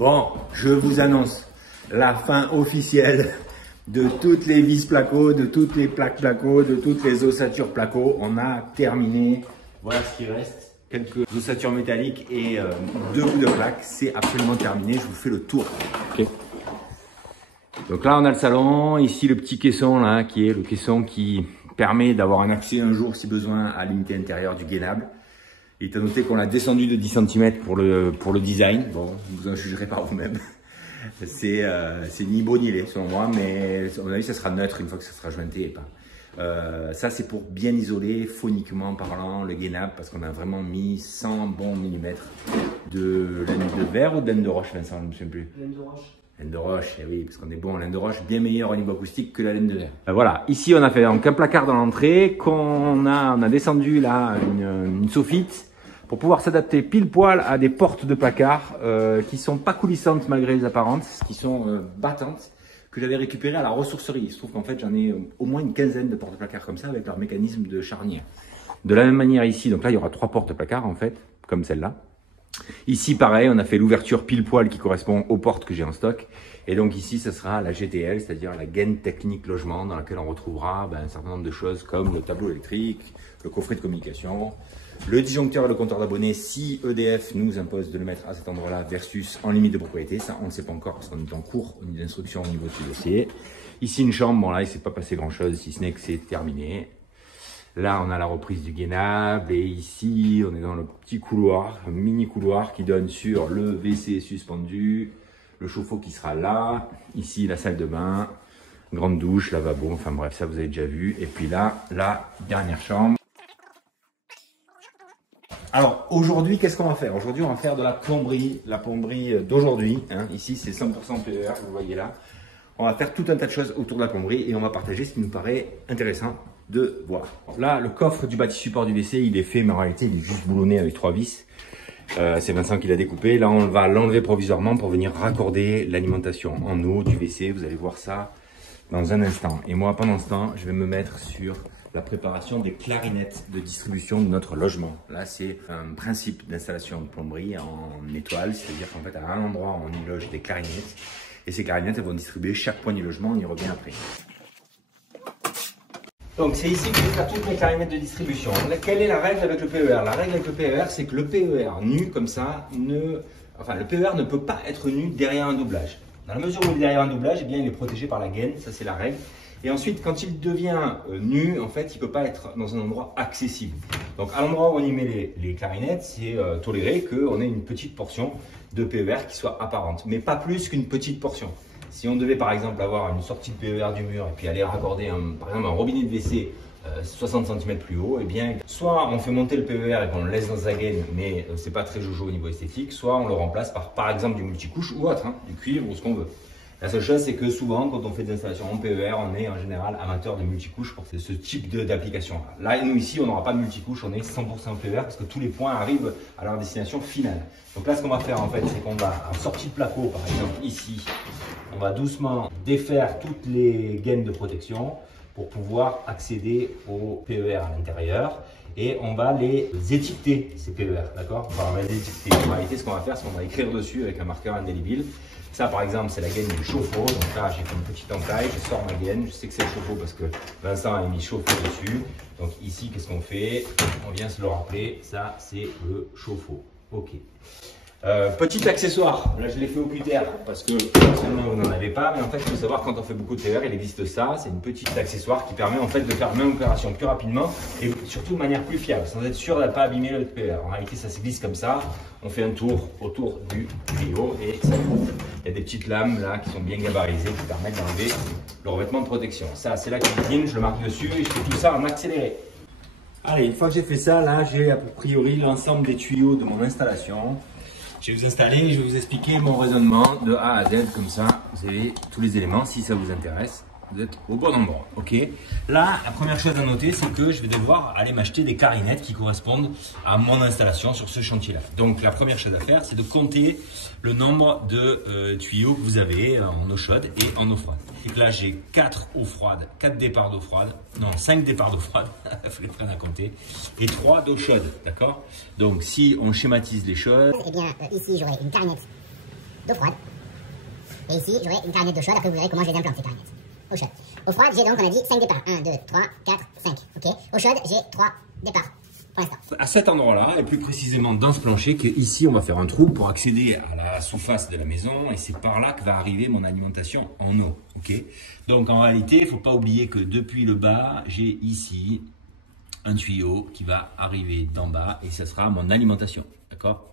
Bon, je vous annonce la fin officielle de toutes les vis placo, de toutes les plaques placo, de toutes les ossatures placo. On a terminé. Voilà ce qui reste. Quelques ossatures métalliques et 2 bouts de plaques. C'est absolument terminé. Je vous fais le tour. Okay. Donc là, on a le salon. Ici, le petit caisson là, qui est le caisson qui permet d'avoir un accès un jour, si besoin, à l'unité intérieure du gainable. Il est à noter qu'on l'a descendu de 10 cm pour le design. Bon, vous en jugerez par vous-même. C'est ni beau ni laid selon moi, mais à mon avis, ça sera neutre une fois que ça sera jointé et peint. Ça, c'est pour bien isoler, phoniquement parlant, le gainable, parce qu'on a vraiment mis 100 bons millimètres de laine de verre ou de laine de roche, Vincent, je ne me souviens plus. Laine de roche. Laine de roche, eh oui, parce qu'on est bon en laine de roche, bien meilleur au niveau acoustique que la laine de verre. Voilà, ici on a fait donc un placard dans l'entrée, on a descendu là une soffite pour pouvoir s'adapter pile poil à des portes de placard qui sont pas coulissantes malgré les apparences, qui sont battantes, que j'avais récupérées à la ressourcerie. Il se trouve qu'en fait j'en ai au moins une quinzaine de portes de placard comme ça avec leur mécanisme de charnière. De la même manière ici, donc là il y aura 3 portes de placard en fait, comme celle-là. Ici, pareil, on a fait l'ouverture pile poil qui correspond aux portes que j'ai en stock. Et donc ici, ce sera la GTL, c'est-à-dire la gaine technique logement, dans laquelle on retrouvera un certain nombre de choses comme le tableau électrique, le coffret de communication, le disjoncteur et le compteur d'abonnés, si EDF nous impose de le mettre à cet endroit-là versus en limite de propriété. Ça, on ne sait pas encore parce qu'on est en cours d'instruction au niveau de ce dossier. Ici, une chambre, bon là, il ne s'est pas passé grand-chose, si ce n'est que c'est terminé. Là, on a la reprise du gainable et ici, on est dans le petit couloir, un mini couloir qui donne sur le WC suspendu, le chauffe-eau qui sera là, ici la salle de bain, grande douche, lavabo, enfin bref, ça vous avez déjà vu. Et puis là, la dernière chambre. Alors aujourd'hui, qu'est-ce qu'on va faire? Aujourd'hui, on va faire de la plomberie d'aujourd'hui. Hein. Ici, c'est 100% PER, vous voyez là. On va faire tout un tas de choses autour de la plomberie et on va partager ce qui nous paraît intéressant de voir. Là, le coffre du bâti support du WC, il est fait, mais en réalité, il est juste boulonné avec 3 vis. C'est Vincent qui l'a découpé. Là, on va l'enlever provisoirement pour venir raccorder l'alimentation en eau du WC. Vous allez voir ça dans un instant. Et moi, pendant ce temps, je vais me mettre sur la préparation des clarinettes de distribution de notre logement. Là, c'est un principe d'installation de plomberie en étoile, c'est-à-dire qu'en fait, à un endroit, on y loge des clarinettes. Et ces clarinettes, elles vont distribuer chaque point du logement, on y revient après. Donc c'est ici que je vais faire toutes mes clarinettes de distribution. Quelle est la règle avec le PER? La règle avec le PER, c'est que le PER nu comme ça, le PER ne peut pas être nu derrière un doublage. Dans la mesure où il est derrière un doublage, eh bien, il est protégé par la gaine, ça c'est la règle. Et ensuite, quand il devient nu, en fait, il ne peut pas être dans un endroit accessible. Donc à l'endroit où on y met les clarinettes, c'est toléré qu'on ait une petite portion de PER qui soit apparente, mais pas plus qu'une petite portion. Si on devait par exemple avoir une sortie de PER du mur et puis aller raccorder par exemple un robinet de WC 60 cm plus haut, eh bien soit on fait monter le PER et qu'on le laisse dans sa gaine, mais c'est pas très jojo au niveau esthétique, soit on le remplace par exemple du multicouche ou autre, hein, du cuivre ou ce qu'on veut. La seule chose, c'est que souvent, quand on fait des installations en PER, on est en général amateur de multicouche pour ce type d'application. Là, nous ici, on n'aura pas de multicouche, on est 100% PER parce que tous les points arrivent à leur destination finale. Donc là, ce qu'on va faire en fait, c'est qu'on va, en sortie de placo, par exemple ici, on va doucement défaire toutes les gaines de protection pour pouvoir accéder au PER à l'intérieur. Et on va les étiqueter, ces PER, d'accord? On va les étiqueter. En réalité, ce qu'on va faire, c'est qu'on va écrire dessus avec un marqueur indélébile. Ça, par exemple, c'est la gaine du chauffe-eau. Donc là, j'ai fait une petite entaille, je sors ma gaine. Je sais que c'est le chauffe-eau parce que Vincent a mis chauffe-eau dessus. Donc ici, qu'est-ce qu'on fait? On vient se le rappeler. Ça, c'est le chauffe-eau. OK. Petit accessoire, là je l'ai fait au cutter parce que personnellement vous n'en avez pas, mais en fait il faut savoir quand on fait beaucoup de PER, il existe ça, c'est une petite accessoire qui permet en fait de faire la même opération plus rapidement et surtout de manière plus fiable, sans être sûr de ne pas abîmer le PER. En réalité ça se glisse comme ça, on fait un tour autour du tuyau et ça ouvre. Il y a des petites lames là qui sont bien gabarisées qui permettent d'enlever le revêtement de protection. Ça c'est la cuisine, je le marque dessus et je fais tout ça en accéléré. Allez, une fois que j'ai fait ça, là j'ai a priori l'ensemble des tuyaux de mon installation. Je vais vous installer et je vais vous expliquer mon raisonnement de A à Z, comme ça vous avez tous les éléments. Si ça vous intéresse, vous êtes au bon endroit. Ok. Là, la première chose à noter, c'est que je vais devoir aller m'acheter des clarinettes qui correspondent à mon installation sur ce chantier-là. Donc la première chose à faire, c'est de compter le nombre de tuyaux que vous avez en eau chaude et en eau froide. Donc là, j'ai 4 eaux froides, 4 départs d'eau froide, non 5 départs d'eau froide, il faut les prendre à compter, et 3 d'eau chaude, d'accord? Donc si on schématise les choses, eh bien ici j'aurai une clarinette d'eau froide. Et ici, j'aurai une carinette d'eau chaude. Après, vous verrez comment je les implante, ces carinettes. Eau chaude. Eau froide, j'ai donc, on a dit, 5 départs. 1, 2, 3, 4, 5. Ok. Eau chaude, j'ai 3 départs. Pour l'instant. À cet endroit-là, et plus précisément dans ce plancher, qu'ici, on va faire un trou pour accéder à la surface de la maison. Et c'est par là que va arriver mon alimentation en eau. Ok. Donc, en réalité, il ne faut pas oublier que depuis le bas, j'ai ici un tuyau qui va arriver d'en bas et ça sera mon alimentation. D'accord?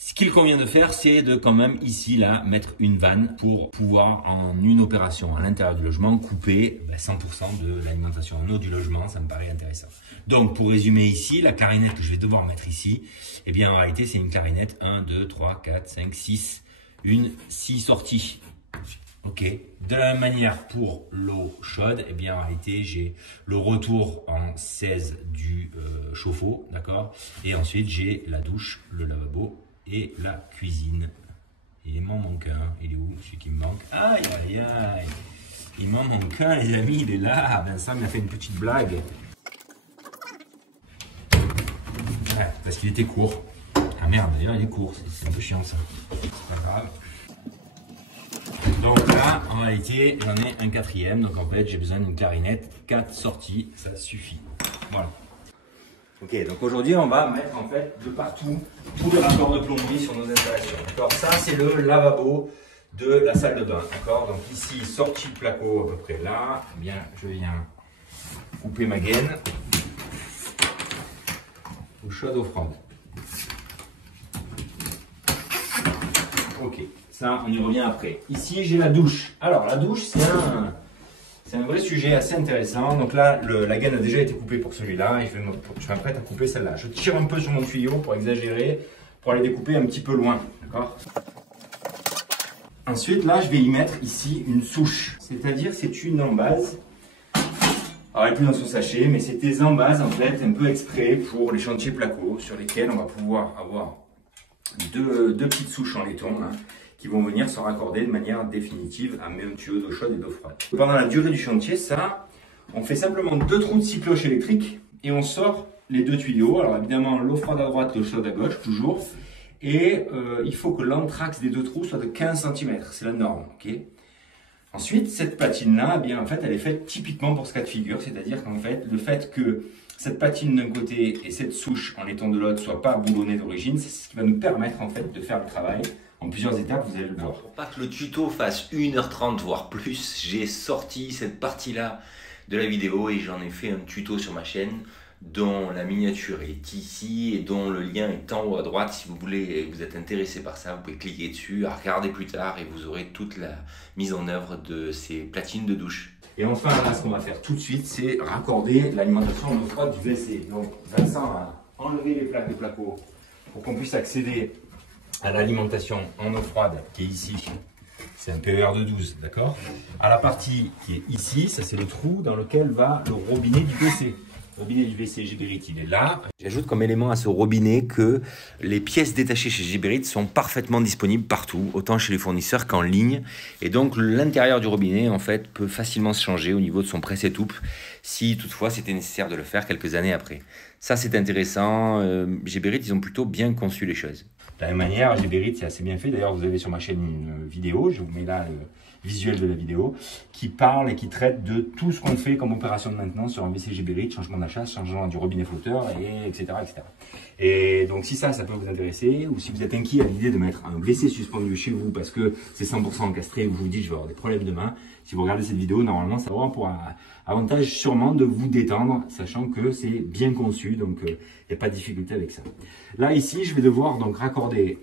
Ce qu'il convient de faire, c'est de quand même ici, là, mettre une vanne pour pouvoir, en une opération à l'intérieur du logement, couper 100% de l'alimentation en eau du logement. Ça me paraît intéressant. Donc, pour résumer ici, la carinette que je vais devoir mettre ici, eh bien, en réalité, c'est une carinette 1, 2, 3, 4, 5, 6. 6 sorties. Ok. De la même manière, pour l'eau chaude, eh bien, en réalité, j'ai le retour en 16 du chauffe-eau. D'accord. Et ensuite, j'ai la douche, le lavabo et la cuisine. Il m'en manque un. Il est où celui qui me manque? Aïe, aïe, aïe. Il m'en manque un, les amis. Il est là. Ben, ça m'a fait une petite blague. Ouais, parce qu'il était court. Ah merde, d'ailleurs, il est court. C'est un peu chiant, ça. C'est pas grave. Donc là, en réalité, j'en ai un quatrième. Donc en fait, j'ai besoin d'une clarinette. 4 sorties, ça suffit. Voilà. Ok, donc aujourd'hui, on va mettre en fait de partout tous les rapports de plomberie sur nos installations. D'accord, ça c'est le lavabo de la salle de bain. D'accord, donc ici, sortie de placo à peu près là. Eh bien, je viens couper ma gaine. Eau chaude, eau froide. Ok, ça on y revient après. Ici, j'ai la douche. Alors, la douche, c'est un vrai sujet assez intéressant. Donc là, la gaine a déjà été coupée pour celui-là et je m'apprête à couper celle-là. Je tire un peu sur mon tuyau pour exagérer, pour aller découper un petit peu loin. D'accord. Ensuite, là, je vais y mettre ici une souche. C'est-à-dire, c'est une embase. Alors, elle est plus dans son sachet, mais c'est des embases en fait un peu exprès pour les chantiers placo sur lesquels on va pouvoir avoir deux petites souches en laiton. Hein, qui vont venir se raccorder de manière définitive à mes tuyaux d'eau chaude et d'eau froide. Pendant la durée du chantier, ça, on fait simplement 2 trous de 6 cloches électriques et on sort les 2 tuyaux. Alors évidemment, l'eau froide à droite, l'eau chaude à gauche, toujours. Et il faut que l'anthrax des 2 trous soit de 15 cm, c'est la norme. Okay. Ensuite, cette patine-là, eh bien, en fait, elle est faite typiquement pour ce cas de figure, c'est-à-dire qu'en fait, le fait que cette patine d'un côté et cette souche en laiton de l'autre ne soient pas boulonnées d'origine, c'est ce qui va nous permettre en fait de faire le travail en plusieurs étapes, vous allez le voir. Pour pas que le tuto fasse 1h30 voire plus, j'ai sorti cette partie-là de la vidéo et j'en ai fait un tuto sur ma chaîne dont la miniature est ici et dont le lien est en haut à droite. Si vous voulez et vous êtes intéressé par ça, vous pouvez cliquer dessus, à regarder plus tard et vous aurez toute la mise en œuvre de ces platines de douche. Et enfin, là, ce qu'on va faire tout de suite, c'est raccorder l'alimentation en eau froide du WC. Donc, Vincent a enlevé les plaques de placo pour qu'on puisse accéder à l'alimentation en eau froide qui est ici. C'est un PER de 12, d'accord? À la partie qui est ici, ça c'est le trou dans lequel va le robinet du WC. Le robinet du WC Geberit, il est là. J'ajoute comme élément à ce robinet que les pièces détachées chez Geberit sont parfaitement disponibles partout, autant chez les fournisseurs qu'en ligne. Et donc l'intérieur du robinet en fait peut facilement se changer au niveau de son presse-étoupe si toutefois c'était nécessaire de le faire quelques années après. Ça c'est intéressant, Geberit ils ont plutôt bien conçu les choses. De la même manière, Geberit c'est assez bien fait. D'ailleurs vous avez sur ma chaîne une vidéo, je vous mets là le visuel de la vidéo, qui parle et qui traite de tout ce qu'on fait comme opération de maintenance sur un WC Geberit, changement d'achat, changement du robinet flotteur, etc., etc. Et donc si ça peut vous intéresser, ou si vous êtes inquiet à l'idée de mettre un WC suspendu chez vous parce que c'est 100% encastré, ou vous vous dites je vais avoir des problèmes demain, si vous regardez cette vidéo, normalement ça aura pour avantage sûrement de vous détendre, sachant que c'est bien conçu, donc il n'y a pas de difficulté avec ça. Là ici, je vais devoir donc raccorder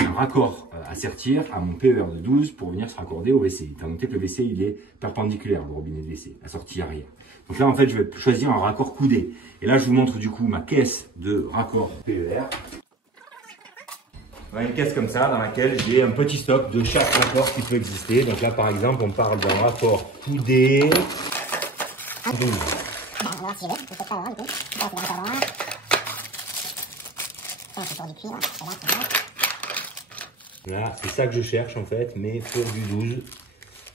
un raccord à sertir à mon PER de 12 pour venir se raccorder au WC. Étant donné que le WC il est perpendiculaire, le robinet de WC, la sortie arrière. Donc là en fait je vais choisir un raccord coudé. Et là je vous montre du coup ma caisse de raccord PER. On a une caisse comme ça dans laquelle j'ai un petit stock de chaque raccord qui peut exister. Donc là par exemple on parle d'un raccord coudé 12. Là, c'est ça que je cherche en fait, mais pour du 12.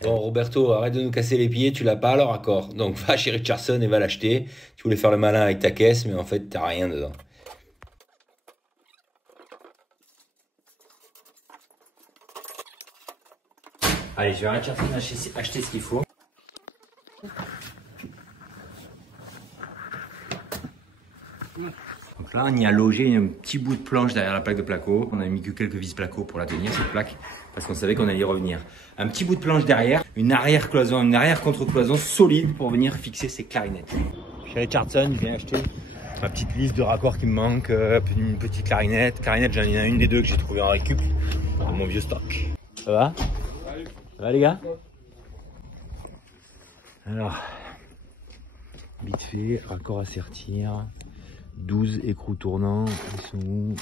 Bon Roberto, arrête de nous casser les pieds, tu l'as pas alors accord. Donc va chez Richardson et va l'acheter. Tu voulais faire le malin avec ta caisse, mais en fait t'as rien dedans. Allez, je vais arrêter acheter ce qu'il faut. Donc là, on y a logé un petit bout de planche derrière la plaque de placo. On a mis que quelques vis placo pour la tenir, cette plaque, parce qu'on savait qu'on allait y revenir. Un petit bout de planche derrière, une arrière-cloison, une arrière-contre-cloison solide pour venir fixer ces clarinettes. Chez Richardson, je viens acheter ma petite liste de raccords qui me manque, une petite clarinette. Clarinette, j'en ai une des deux que j'ai trouvé en récup dans mon vieux stock. Ça va? Ça va les gars? Alors, vite fait, raccord à sertir. 12 écrous tournants, ils sont où?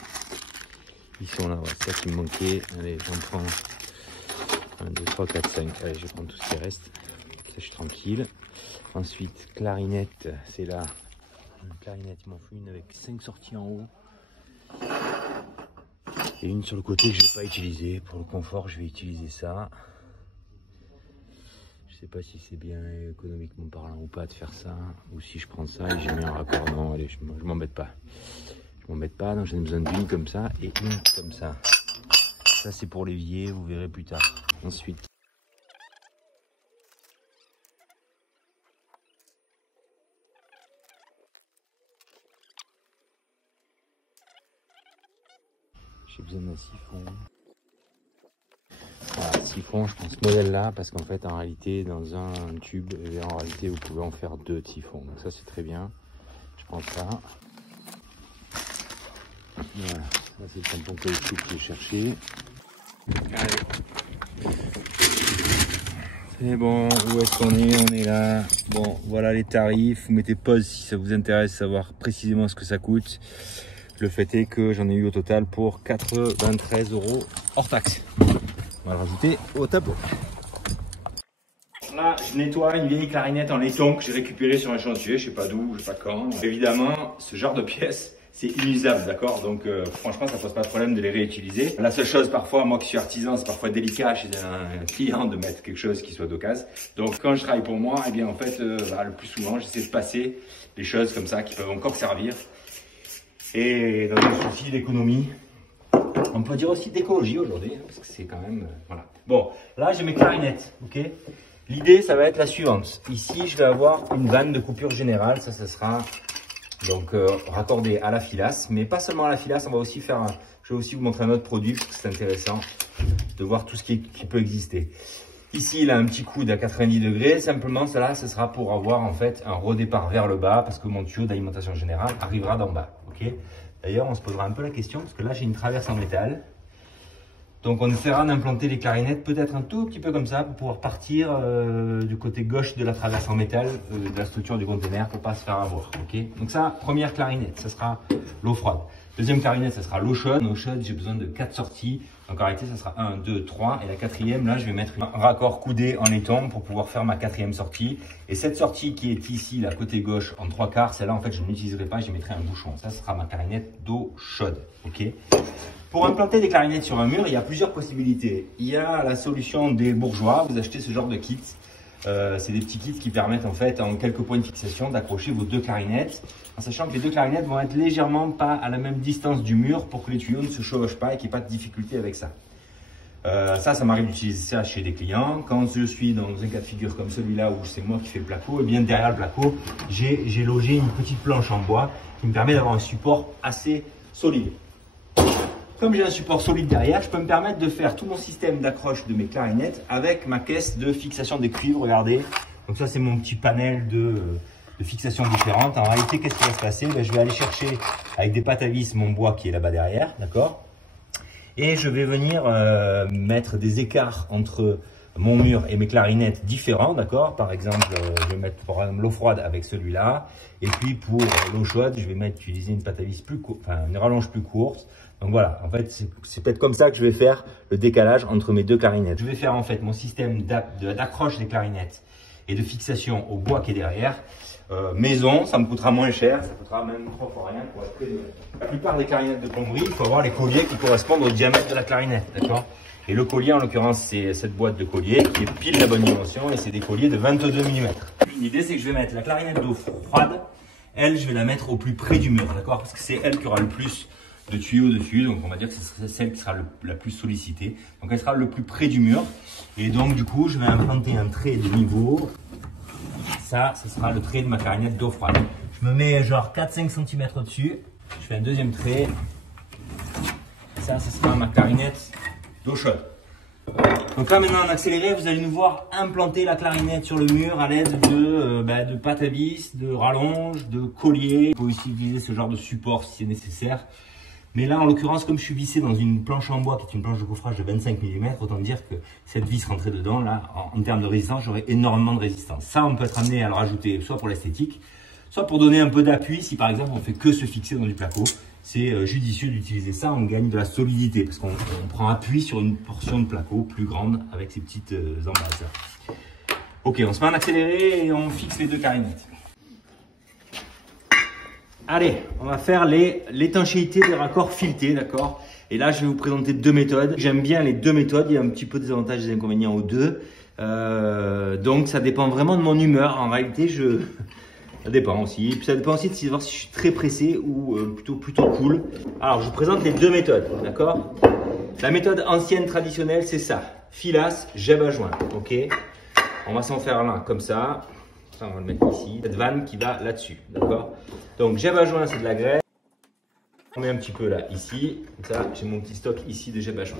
Ils sont là, ouais, c'est ça qui me manquait. Allez, j'en prends 1, 2, 3, 4, 5. Allez, je prends tout ce qui reste. Ça, je suis tranquille. Ensuite, clarinette, c'est là. Une clarinette, il m'en faut une avec 5 sorties en haut. Et une sur le côté que je ne vais pas utiliser. Pour le confort, je vais utiliser ça. Je sais pas si c'est bien économiquement parlant ou pas de faire ça, ou si je prends ça et j'ai mis un raccord. Non, allez, je m'embête pas. Je m'embête pas, donc j'en ai besoin d'une comme ça et une comme ça. Ça c'est pour l'évier, vous verrez plus tard. Ensuite, j'ai besoin d'un siphon. Voilà, siphon, je prends ce modèle là parce qu'en fait en réalité dans un tube, en réalité vous pouvez en faire 2 de siphons, donc ça c'est très bien. Je prends ça. Voilà, là c'est le tampon caoutchouc que j'ai cherché. Allez. C'est bon, où est-ce qu'on est? On est là. Bon, voilà les tarifs. Vous mettez pause si ça vous intéresse de savoir précisément ce que ça coûte. Le fait est que j'en ai eu au total pour 93 € hors taxe. On va le rajouter au tableau. Là, je nettoie une vieille clarinette en laiton que j'ai récupérée sur un chantier, je sais pas d'où, je sais pas quand. Évidemment, ce genre de pièces, c'est inusable, d'accord? Donc franchement, ça pose pas de problème de les réutiliser. La seule chose, parfois, moi qui suis artisan, c'est parfois délicat chez un client de mettre quelque chose qui soit d'occasion. Donc quand je travaille pour moi, eh bien en fait, le plus souvent, j'essaie de passer des choses comme ça qui peuvent encore servir. Et dans un souci d'économie, on peut dire aussi d'écologie aujourd'hui, parce que c'est quand même... voilà. Bon, là j'ai mes clarinettes, ok? L'idée, ça va être la suivante. Ici, je vais avoir une vanne de coupure générale, ça sera donc raccordé à la filasse, mais pas seulement à la filasse, on va aussi faire... je vais aussi vous montrer un autre produit, parce que c'est intéressant de voir tout ce qui peut exister. Ici, il a un petit coude à 90 degrés, simplement, cela, ce sera pour avoir en fait un redépart vers le bas, parce que mon tuyau d'alimentation générale arrivera d'en bas, ok? D'ailleurs, on se posera un peu la question, parce que là, j'ai une traverse en métal. Donc, on essaiera d'implanter les clarinettes peut-être un tout petit peu comme ça, pour pouvoir partir du côté gauche de la traverse en métal, de la structure du conteneur, pour ne pas se faire avoir. Okay, donc ça, première clarinette, ça sera l'eau froide. Deuxième clarinette, ça sera l'eau chaude. L'eau chaude, j'ai besoin de 4 sorties. Donc en réalité, ça sera 1, 2, 3. Et la quatrième, là, je vais mettre un raccord coudé en laiton pour pouvoir faire ma quatrième sortie. Et cette sortie qui est ici, la côté gauche, en 3/4, celle-là, en fait, je ne l'utiliserai pas, j'y mettrai un bouchon. Ça sera ma clarinette d'eau chaude. Ok. Pour implanter des clarinettes sur un mur, il y a plusieurs possibilités. Il y a la solution des bourgeois. Vous achetez ce genre de kit. C'est des petits kits qui permettent en fait en quelques points de fixation d'accrocher vos 2 clarinettes, en sachant que les 2 clarinettes vont être légèrement pas à la même distance du mur pour que les tuyaux ne se chevauchent pas et qu'il n'y ait pas de difficulté avec ça. Ça m'arrive d'utiliser ça chez des clients. Quand je suis dans un cas de figure comme celui-là où c'est moi qui fais le placo, et bien derrière le placo, j'ai logé une petite planche en bois qui me permet d'avoir un support assez solide. Comme j'ai un support solide derrière, je peux me permettre de faire tout mon système d'accroche de mes clarinettes avec ma caisse de fixation des cuivres, regardez. Donc ça, c'est mon petit panel de fixation différentes. En réalité, qu'est-ce qui va se passer? Je vais aller chercher avec des pâtes à vis mon bois qui est là-bas derrière, d'accord? Et je vais venir mettre des écarts entre mon mur et mes clarinettes différents, d'accord? Par exemple, je vais mettre pour l'eau froide avec celui-là. Et puis pour l'eau chaude, je vais utiliser une pâte à vis plus courte, enfin une rallonge plus courte. Donc voilà, en fait, c'est peut-être comme ça que je vais faire le décalage entre mes 2 clarinettes. Je vais faire en fait mon système d'accroche des clarinettes et de fixation au bois qui est derrière. Maison, ça me coûtera moins cher, ça coûtera même 3 fois rien pour être près de... La plupart des clarinettes de plomberie, il faut avoir les colliers qui correspondent au diamètre de la clarinette, d'accord? Et le collier, en l'occurrence, c'est cette boîte de collier qui est pile la bonne dimension et c'est des colliers de 22 mm. L'idée, c'est que je vais mettre la clarinette d'eau froide, elle, je vais la mettre au plus près du mur, d'accord? Parce que c'est elle qui aura le plus de tuyau dessus, donc on va dire que ce sera celle qui sera la plus sollicitée. Donc elle sera le plus près du mur. Et donc du coup, je vais implanter un trait de niveau. Ça, ce sera le trait de ma clarinette d'eau froide. Je me mets genre 4-5 cm au-dessus. Je fais un deuxième trait. Ça, ce sera ma clarinette d'eau chaude. Donc là maintenant en accéléré, vous allez nous voir implanter la clarinette sur le mur à l'aide de pâte à vis, de rallonge, de collier. Il faut aussi utiliser ce genre de support si c'est nécessaire. Mais là en l'occurrence, comme je suis vissé dans une planche en bois qui est une planche de coffrage de 25 mm, autant dire que cette vis rentrée dedans, là en termes de résistance, j'aurai énormément de résistance. Ça on peut être amené à le rajouter soit pour l'esthétique, soit pour donner un peu d'appui si par exemple on fait que se fixer dans du placo. C'est judicieux d'utiliser ça, on gagne de la solidité parce qu'on prend appui sur une portion de placo plus grande avec ces petites embrasseurs. Ok, on se met en accéléré et on fixe les deux clarinettes. Allez, on va faire l'étanchéité des raccords filetés, d'accord? Et là, je vais vous présenter deux méthodes. J'aime bien les deux méthodes, il y a un petit peu des avantages et des inconvénients aux deux. Donc, ça dépend vraiment de mon humeur. En réalité, ça dépend aussi. Et puis, ça dépend aussi de savoir si je suis très pressé ou plutôt cool. Alors, je vous présente les deux méthodes, d'accord? La méthode ancienne traditionnelle, c'est ça. Filasse, jeb à joint, ok? On va s'en faire l'un comme ça. Ça, on va le mettre ici. Cette vanne qui va là-dessus, d'accord? Donc, jeb à joint, c'est de la graisse. On met un petit peu là, ici. Comme ça, j'ai mon petit stock ici de jeb à joint.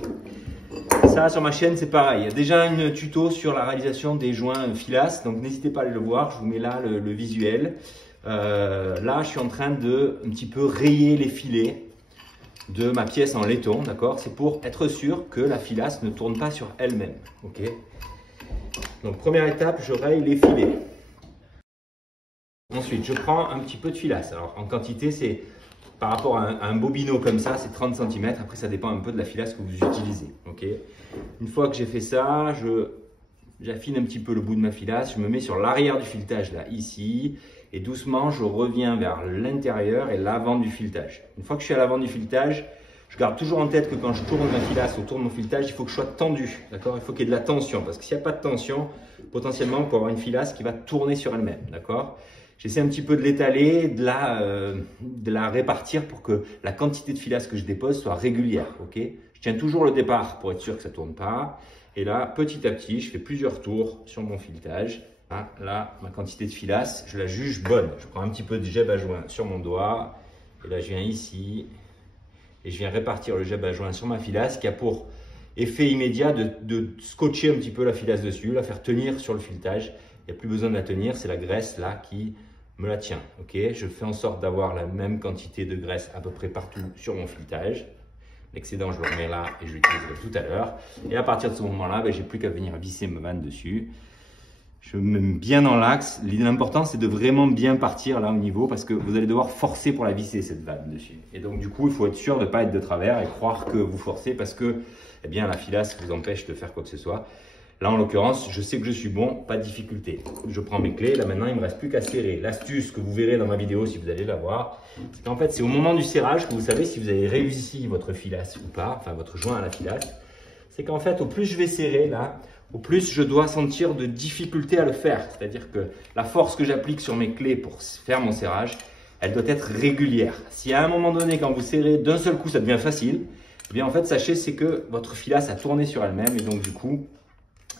Ça, sur ma chaîne, c'est pareil. Il y a déjà une tuto sur la réalisation des joints filasse. Donc, n'hésitez pas à aller le voir. Je vous mets là le visuel. Là, je suis en train de un petit peu rayer les filets de ma pièce en laiton, d'accord? C'est pour être sûr que la filasse ne tourne pas sur elle-même, ok? Donc, première étape, je raye les filets. Ensuite, je prends un petit peu de filasse. Alors, en quantité, c'est par rapport à un bobino comme ça, c'est 30 cm. Après, ça dépend un peu de la filasse que vous utilisez. Okay. Une fois que j'ai fait ça, j'affine un petit peu le bout de ma filasse. Je me mets sur l'arrière du filetage, là, ici. Et doucement, je reviens vers l'intérieur et l'avant du filetage. Une fois que je suis à l'avant du filetage, je garde toujours en tête que quand je tourne ma filasse autour de mon filetage, il faut que je sois tendu. D'accord? Il faut qu'il y ait de la tension. Parce que s'il n'y a pas de tension, potentiellement, on peut avoir une filasse qui va tourner sur elle-même. D'accord? J'essaie un petit peu de l'étaler, de la répartir pour que la quantité de filasse que je dépose soit régulière. Okay, je tiens toujours le départ pour être sûr que ça ne tourne pas. Et là, petit à petit, je fais plusieurs tours sur mon filetage. Là, ma quantité de filasse, je la juge bonne. Je prends un petit peu de jeb à joint sur mon doigt. Et là, je viens ici. Et je viens répartir le jeb à joint sur ma filasse qui a pour effet immédiat de scotcher un petit peu la filasse dessus, la faire tenir sur le filetage. Il n'y a plus besoin de la tenir, c'est la graisse là qui me la tient. Okay, je fais en sorte d'avoir la même quantité de graisse à peu près partout sur mon filetage. L'excédent, je le remets là et je l'utiliserai tout à l'heure. Et à partir de ce moment-là, j'ai plus qu'à venir visser ma vanne dessus. Je me mets bien dans l'axe. L'important, c'est de vraiment bien partir là au niveau parce que vous allez devoir forcer pour la visser cette vanne dessus. Et donc, du coup, il faut être sûr de ne pas être de travers et croire que vous forcez parce que eh bien, la filasse vous empêche de faire quoi que ce soit. Là, en l'occurrence, je sais que je suis bon, pas de difficulté. Je prends mes clés. Là, maintenant, il ne me reste plus qu'à serrer. L'astuce que vous verrez dans ma vidéo, si vous allez la voir, c'est qu'en fait, c'est au moment du serrage que vous savez si vous avez réussi votre filasse ou pas, enfin, votre joint à la filasse. C'est qu'en fait, au plus je vais serrer, là, au plus je dois sentir de difficulté à le faire. C'est-à-dire que la force que j'applique sur mes clés pour faire mon serrage, elle doit être régulière. Si à un moment donné, quand vous serrez d'un seul coup, ça devient facile, eh bien, en fait, sachez, c'est que votre filasse a tourné sur elle-même et donc, du coup,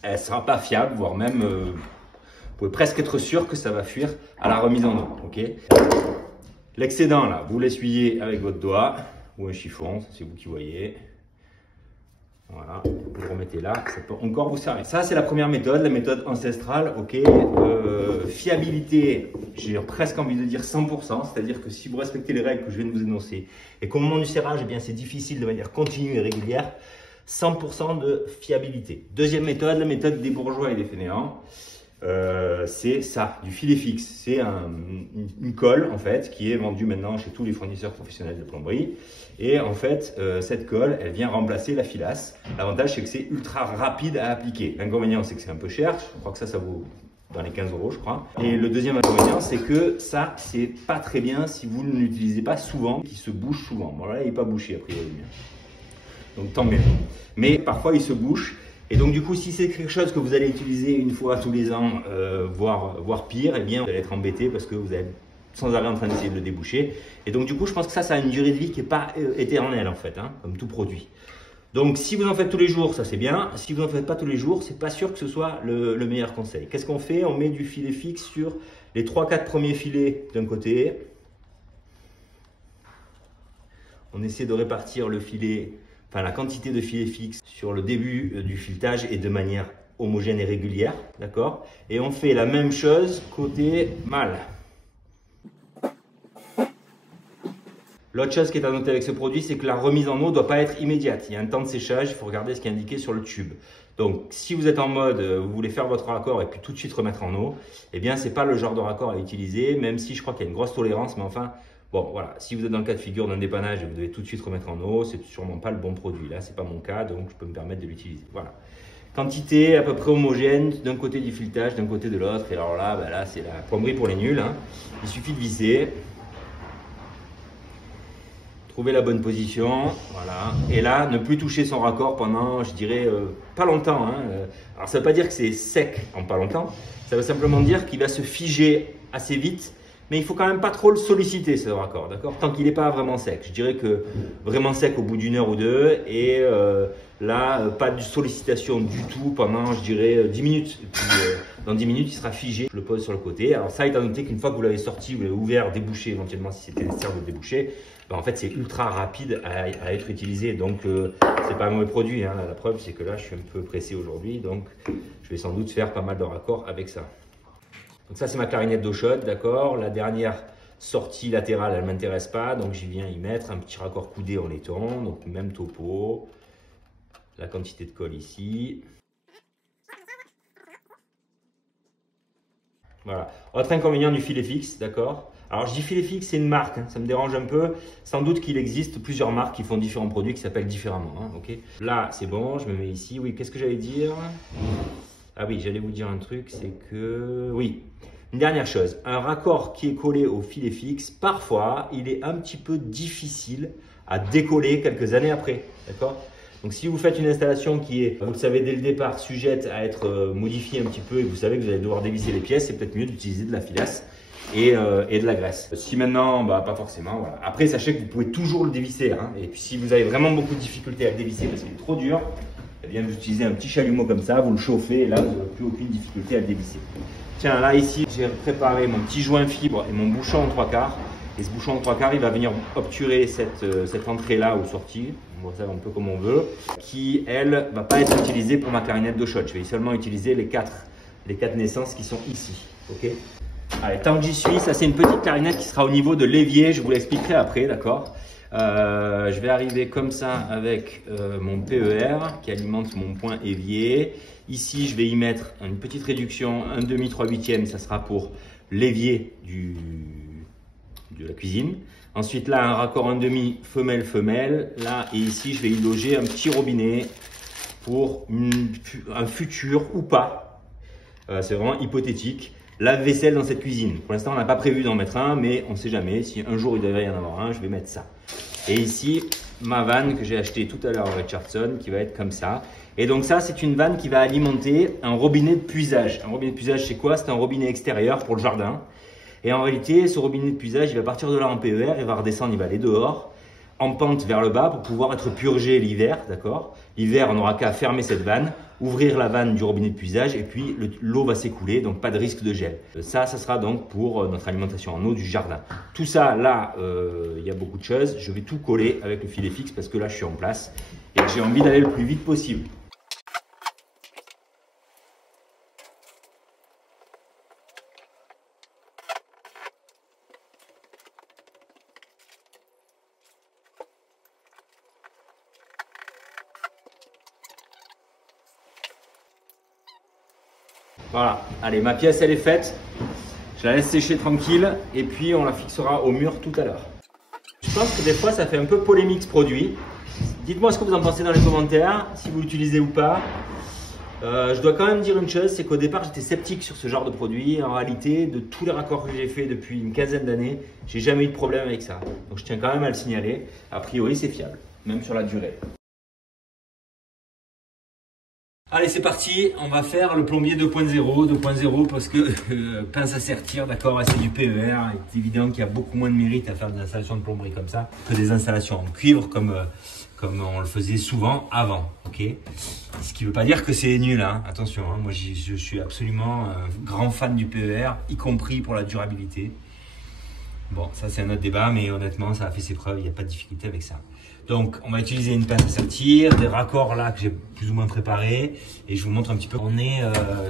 elle ne sera pas fiable, voire même, vous pouvez presque être sûr que ça va fuir à la remise en eau. Okay, l'excédent, là, vous l'essuyez avec votre doigt ou un chiffon, c'est vous qui voyez. Voilà, vous le remettez là, ça peut encore vous servir. Ça, c'est la première méthode, la méthode ancestrale. Ok, fiabilité, j'ai presque envie de dire 100%, c'est-à-dire que si vous respectez les règles que je viens de vous énoncer et qu'au moment du serrage, eh bien, c'est difficile de manière continue et régulière, 100% de fiabilité. Deuxième méthode, la méthode des bourgeois et des fainéants. C'est ça, du filet fixe. C'est une colle en fait qui est vendue maintenant chez tous les fournisseurs professionnels de plomberie. Et en fait, cette colle, elle vient remplacer la filasse. L'avantage, c'est que c'est ultra rapide à appliquer. L'inconvénient, c'est que c'est un peu cher. Je crois que ça vaut dans les 15 €, je crois. Et le deuxième inconvénient, c'est que ça, c'est pas très bien si vous ne l'utilisez pas souvent, qui se bouche souvent. Bon là, il n'est pas bouché a priori. Donc tant mieux. Mais parfois, il se bouche. Et donc du coup, si c'est quelque chose que vous allez utiliser une fois tous les ans, voire pire, eh bien vous allez être embêté parce que vous allez sans arrêt en train d'essayer de le déboucher. Et donc du coup, je pense que ça a une durée de vie qui n'est pas éternelle en fait, hein, comme tout produit. Donc si vous en faites tous les jours, ça c'est bien. Si vous n'en faites pas tous les jours, c'est pas sûr que ce soit le meilleur conseil. Qu'est-ce qu'on fait? On met du filet fixe sur les 3-4 premiers filets d'un côté. On essaie de répartir le filet, enfin la quantité de filets fixes sur le début du filetage et de manière homogène et régulière, d'accord? Et on fait la même chose côté mâle. L'autre chose qui est à noter avec ce produit, c'est que la remise en eau ne doit pas être immédiate. Il y a un temps de séchage, il faut regarder ce qui est indiqué sur le tube. Donc, si vous êtes en mode, vous voulez faire votre raccord et puis tout de suite remettre en eau, eh bien, ce n'est pas le genre de raccord à utiliser, même si je crois qu'il y a une grosse tolérance, mais enfin, bon, voilà. Si vous êtes dans le cas de figure d'un dépannage et vous devez tout de suite remettre en eau, c'est sûrement pas le bon produit. Là, ce n'est pas mon cas, donc je peux me permettre de l'utiliser. Voilà. Quantité à peu près homogène d'un côté du filetage, d'un côté de l'autre. Et alors là, là c'est la plomberie pour les nuls, hein. Il suffit de visser. Trouver la bonne position, voilà. Et là, ne plus toucher son raccord pendant, je dirais, pas longtemps, hein. Alors, ça ne veut pas dire que c'est sec en pas longtemps. Ça veut simplement dire qu'il va se figer assez vite. Mais il ne faut quand même pas trop le solliciter, ce raccord, d'accord? Tant qu'il n'est pas vraiment sec. Je dirais que vraiment sec au bout d'une heure ou deux. Et là, pas de sollicitation du tout pendant, je dirais, 10 minutes. Et puis, dans 10 minutes, il sera figé. Je le pose sur le côté. Alors ça, étant noté qu'une fois que vous l'avez sorti, vous l'avez ouvert, débouché, éventuellement si c'était nécessaire de le déboucher, ben, en fait, c'est ultra rapide à être utilisé. Donc, c'est pas un mauvais produit, hein. La preuve, c'est que là, je suis un peu pressé aujourd'hui. Donc, je vais sans doute faire pas mal de raccords avec ça. Donc ça, c'est ma clarinette d'eau chaude, d'accord. La dernière sortie latérale, elle ne m'intéresse pas, donc j'y viens y mettre un petit raccord coudé en laiton, donc même topo. La quantité de colle ici. Voilà. Autre inconvénient du filet fixe, d'accord. Alors je dis filet fixe, c'est une marque, hein, ça me dérange un peu. Sans doute qu'il existe plusieurs marques qui font différents produits qui s'appellent différemment, hein, ok. Là, c'est bon, je me mets ici. Oui, qu'est-ce que j'allais dire? Ah oui, j'allais vous dire un truc, c'est que... Oui, une dernière chose. Un raccord qui est collé au filet fixe, parfois, il est un petit peu difficile à décoller quelques années après. D'accord? Donc, si vous faites une installation qui est, vous le savez dès le départ, sujette à être modifiée un petit peu et que vous savez que vous allez devoir dévisser les pièces, c'est peut-être mieux d'utiliser de la filasse et de la graisse. Si maintenant, bah, pas forcément. Voilà. Après, sachez que vous pouvez toujours le dévisser, hein. Et puis, si vous avez vraiment beaucoup de difficultés à le dévisser parce qu'il est trop dur, eh bien, vous utilisez un petit chalumeau comme ça, vous le chauffez et là, vous n'aurez plus aucune difficulté à le dévisser. Tiens, là, ici, j'ai préparé mon petit joint fibre et mon bouchon en 3/4. Et ce bouchon en 3/4, il va venir obturer cette entrée-là ou sortie, on voit ça un peu comme on veut, qui, elle, va pas être utilisée pour ma clarinette d'eau chaude. Je vais seulement utiliser les quatre naissances qui sont ici. Ok. Allez, tant que j'y suis, ça c'est une petite clarinette qui sera au niveau de l'évier, je vous l'expliquerai après, d'accord. Je vais arriver comme ça avec mon PER qui alimente mon point évier. Ici, je vais y mettre une petite réduction, 1/2, 3/8, ça sera pour l'évier de la cuisine. Ensuite, là, un raccord 1/2 femelle-femelle. Là et ici, je vais y loger un petit robinet pour un futur ou pas. C'est vraiment hypothétique. Lave-vaisselle dans cette cuisine. Pour l'instant, on n'a pas prévu d'en mettre un, mais on ne sait jamais. Si un jour il devrait y en avoir un, je vais mettre ça. Et ici, ma vanne que j'ai achetée tout à l'heure à Richardson, qui va être comme ça. Et donc ça, c'est une vanne qui va alimenter un robinet de puisage. Un robinet de puisage, c'est quoi? C'est un robinet extérieur pour le jardin. Et en réalité, ce robinet de puisage, il va partir de là en PER, il va redescendre, il va aller dehors, en pente vers le bas pour pouvoir être purgé l'hiver, d'accord? L'hiver, on n'aura qu'à fermer cette vanne, ouvrir la vanne du robinet de puisage et puis l'eau va s'écouler, donc pas de risque de gel. Ça sera donc pour notre alimentation en eau du jardin. Tout ça, là, il y a beaucoup de choses. Je vais tout coller avec le filet fixe parce que là, je suis en place et j'ai envie d'aller le plus vite possible. Voilà, allez, ma pièce elle est faite, je la laisse sécher tranquille et puis on la fixera au mur tout à l'heure. Je pense que des fois ça fait un peu polémique ce produit. Dites-moi ce que vous en pensez dans les commentaires, si vous l'utilisez ou pas. Je dois quand même dire une chose, c'est qu'au départ j'étais sceptique sur ce genre de produit. En réalité, de tous les raccords que j'ai fait depuis une quinzaine d'années, j'ai jamais eu de problème avec ça. Donc je tiens quand même à le signaler. A priori c'est fiable, même sur la durée. Allez, c'est parti, on va faire le plombier 2.0 parce que pince à sertir, d'accord, c'est du PER. Il est évident qu'il y a beaucoup moins de mérite à faire des installations de plomberie comme ça que des installations en cuivre comme on le faisait souvent avant, ok. Ce qui ne veut pas dire que c'est nul, hein. Attention, hein. Moi je suis absolument grand fan du PER, y compris pour la durabilité. Bon, ça c'est un autre débat, mais honnêtement, ça a fait ses preuves, il n'y a pas de difficulté avec ça. Donc, on va utiliser une pince à sertir, des raccords là que j'ai plus ou moins préparés, et je vous montre un petit peu. On est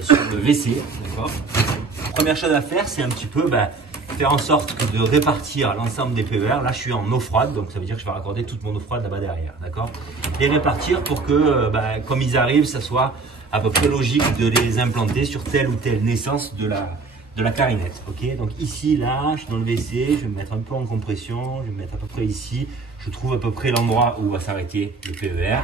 sur le WC, d'accord. La première chose à faire, c'est un petit peu faire en sorte que de répartir l'ensemble des PER. Là, je suis en eau froide, donc ça veut dire que je vais raccorder toute mon eau froide là-bas derrière, d'accord. Les répartir pour que, comme ils arrivent, ça soit à peu près logique de les implanter sur telle ou telle naissance de la clarinette, ok. Donc ici, là, je suis dans le WC, je vais me mettre un peu en compression, je vais me mettre à peu près ici. Je trouve à peu près l'endroit où va s'arrêter le PER.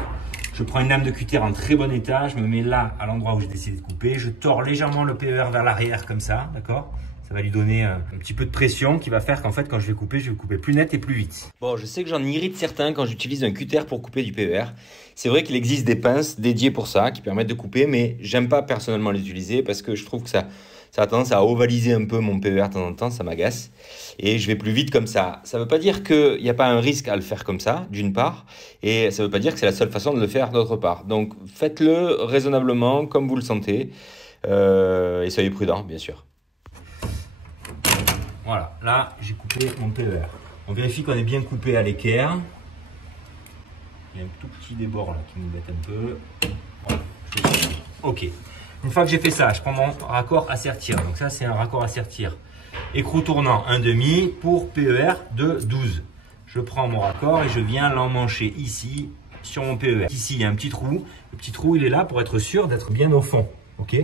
Je prends une lame de cutter en très bon état, je me mets là à l'endroit où j'ai décidé de couper. Je tords légèrement le PER vers l'arrière comme ça, d'accord. Ça va lui donner un petit peu de pression qui va faire qu'en fait quand je vais couper plus net et plus vite. Bon, je sais que j'en irrite certains quand j'utilise un cutter pour couper du PER. C'est vrai qu'il existe des pinces dédiées pour ça qui permettent de couper, mais j'aime pas personnellement les utiliser parce que je trouve que ça a tendance à ovaliser un peu mon PER de temps en temps, ça m'agace. Et je vais plus vite comme ça. Ça ne veut pas dire qu'il n'y a pas un risque à le faire comme ça, d'une part. Et ça ne veut pas dire que c'est la seule façon de le faire, d'autre part. Donc faites-le raisonnablement, comme vous le sentez. Et soyez prudent, bien sûr. Voilà, là j'ai coupé mon PER. On vérifie qu'on est bien coupé à l'équerre. Il y a un tout petit débord là qui m'embête un peu. Voilà, ok. Une fois que j'ai fait ça, je prends mon raccord à sertir. Donc ça, c'est un raccord à sertir. Écrou tournant 1,5 pour PER de 12. Je prends mon raccord et je viens l'emmancher ici sur mon PER. Ici, il y a un petit trou. Le petit trou, il est là pour être sûr d'être bien au fond. Ok.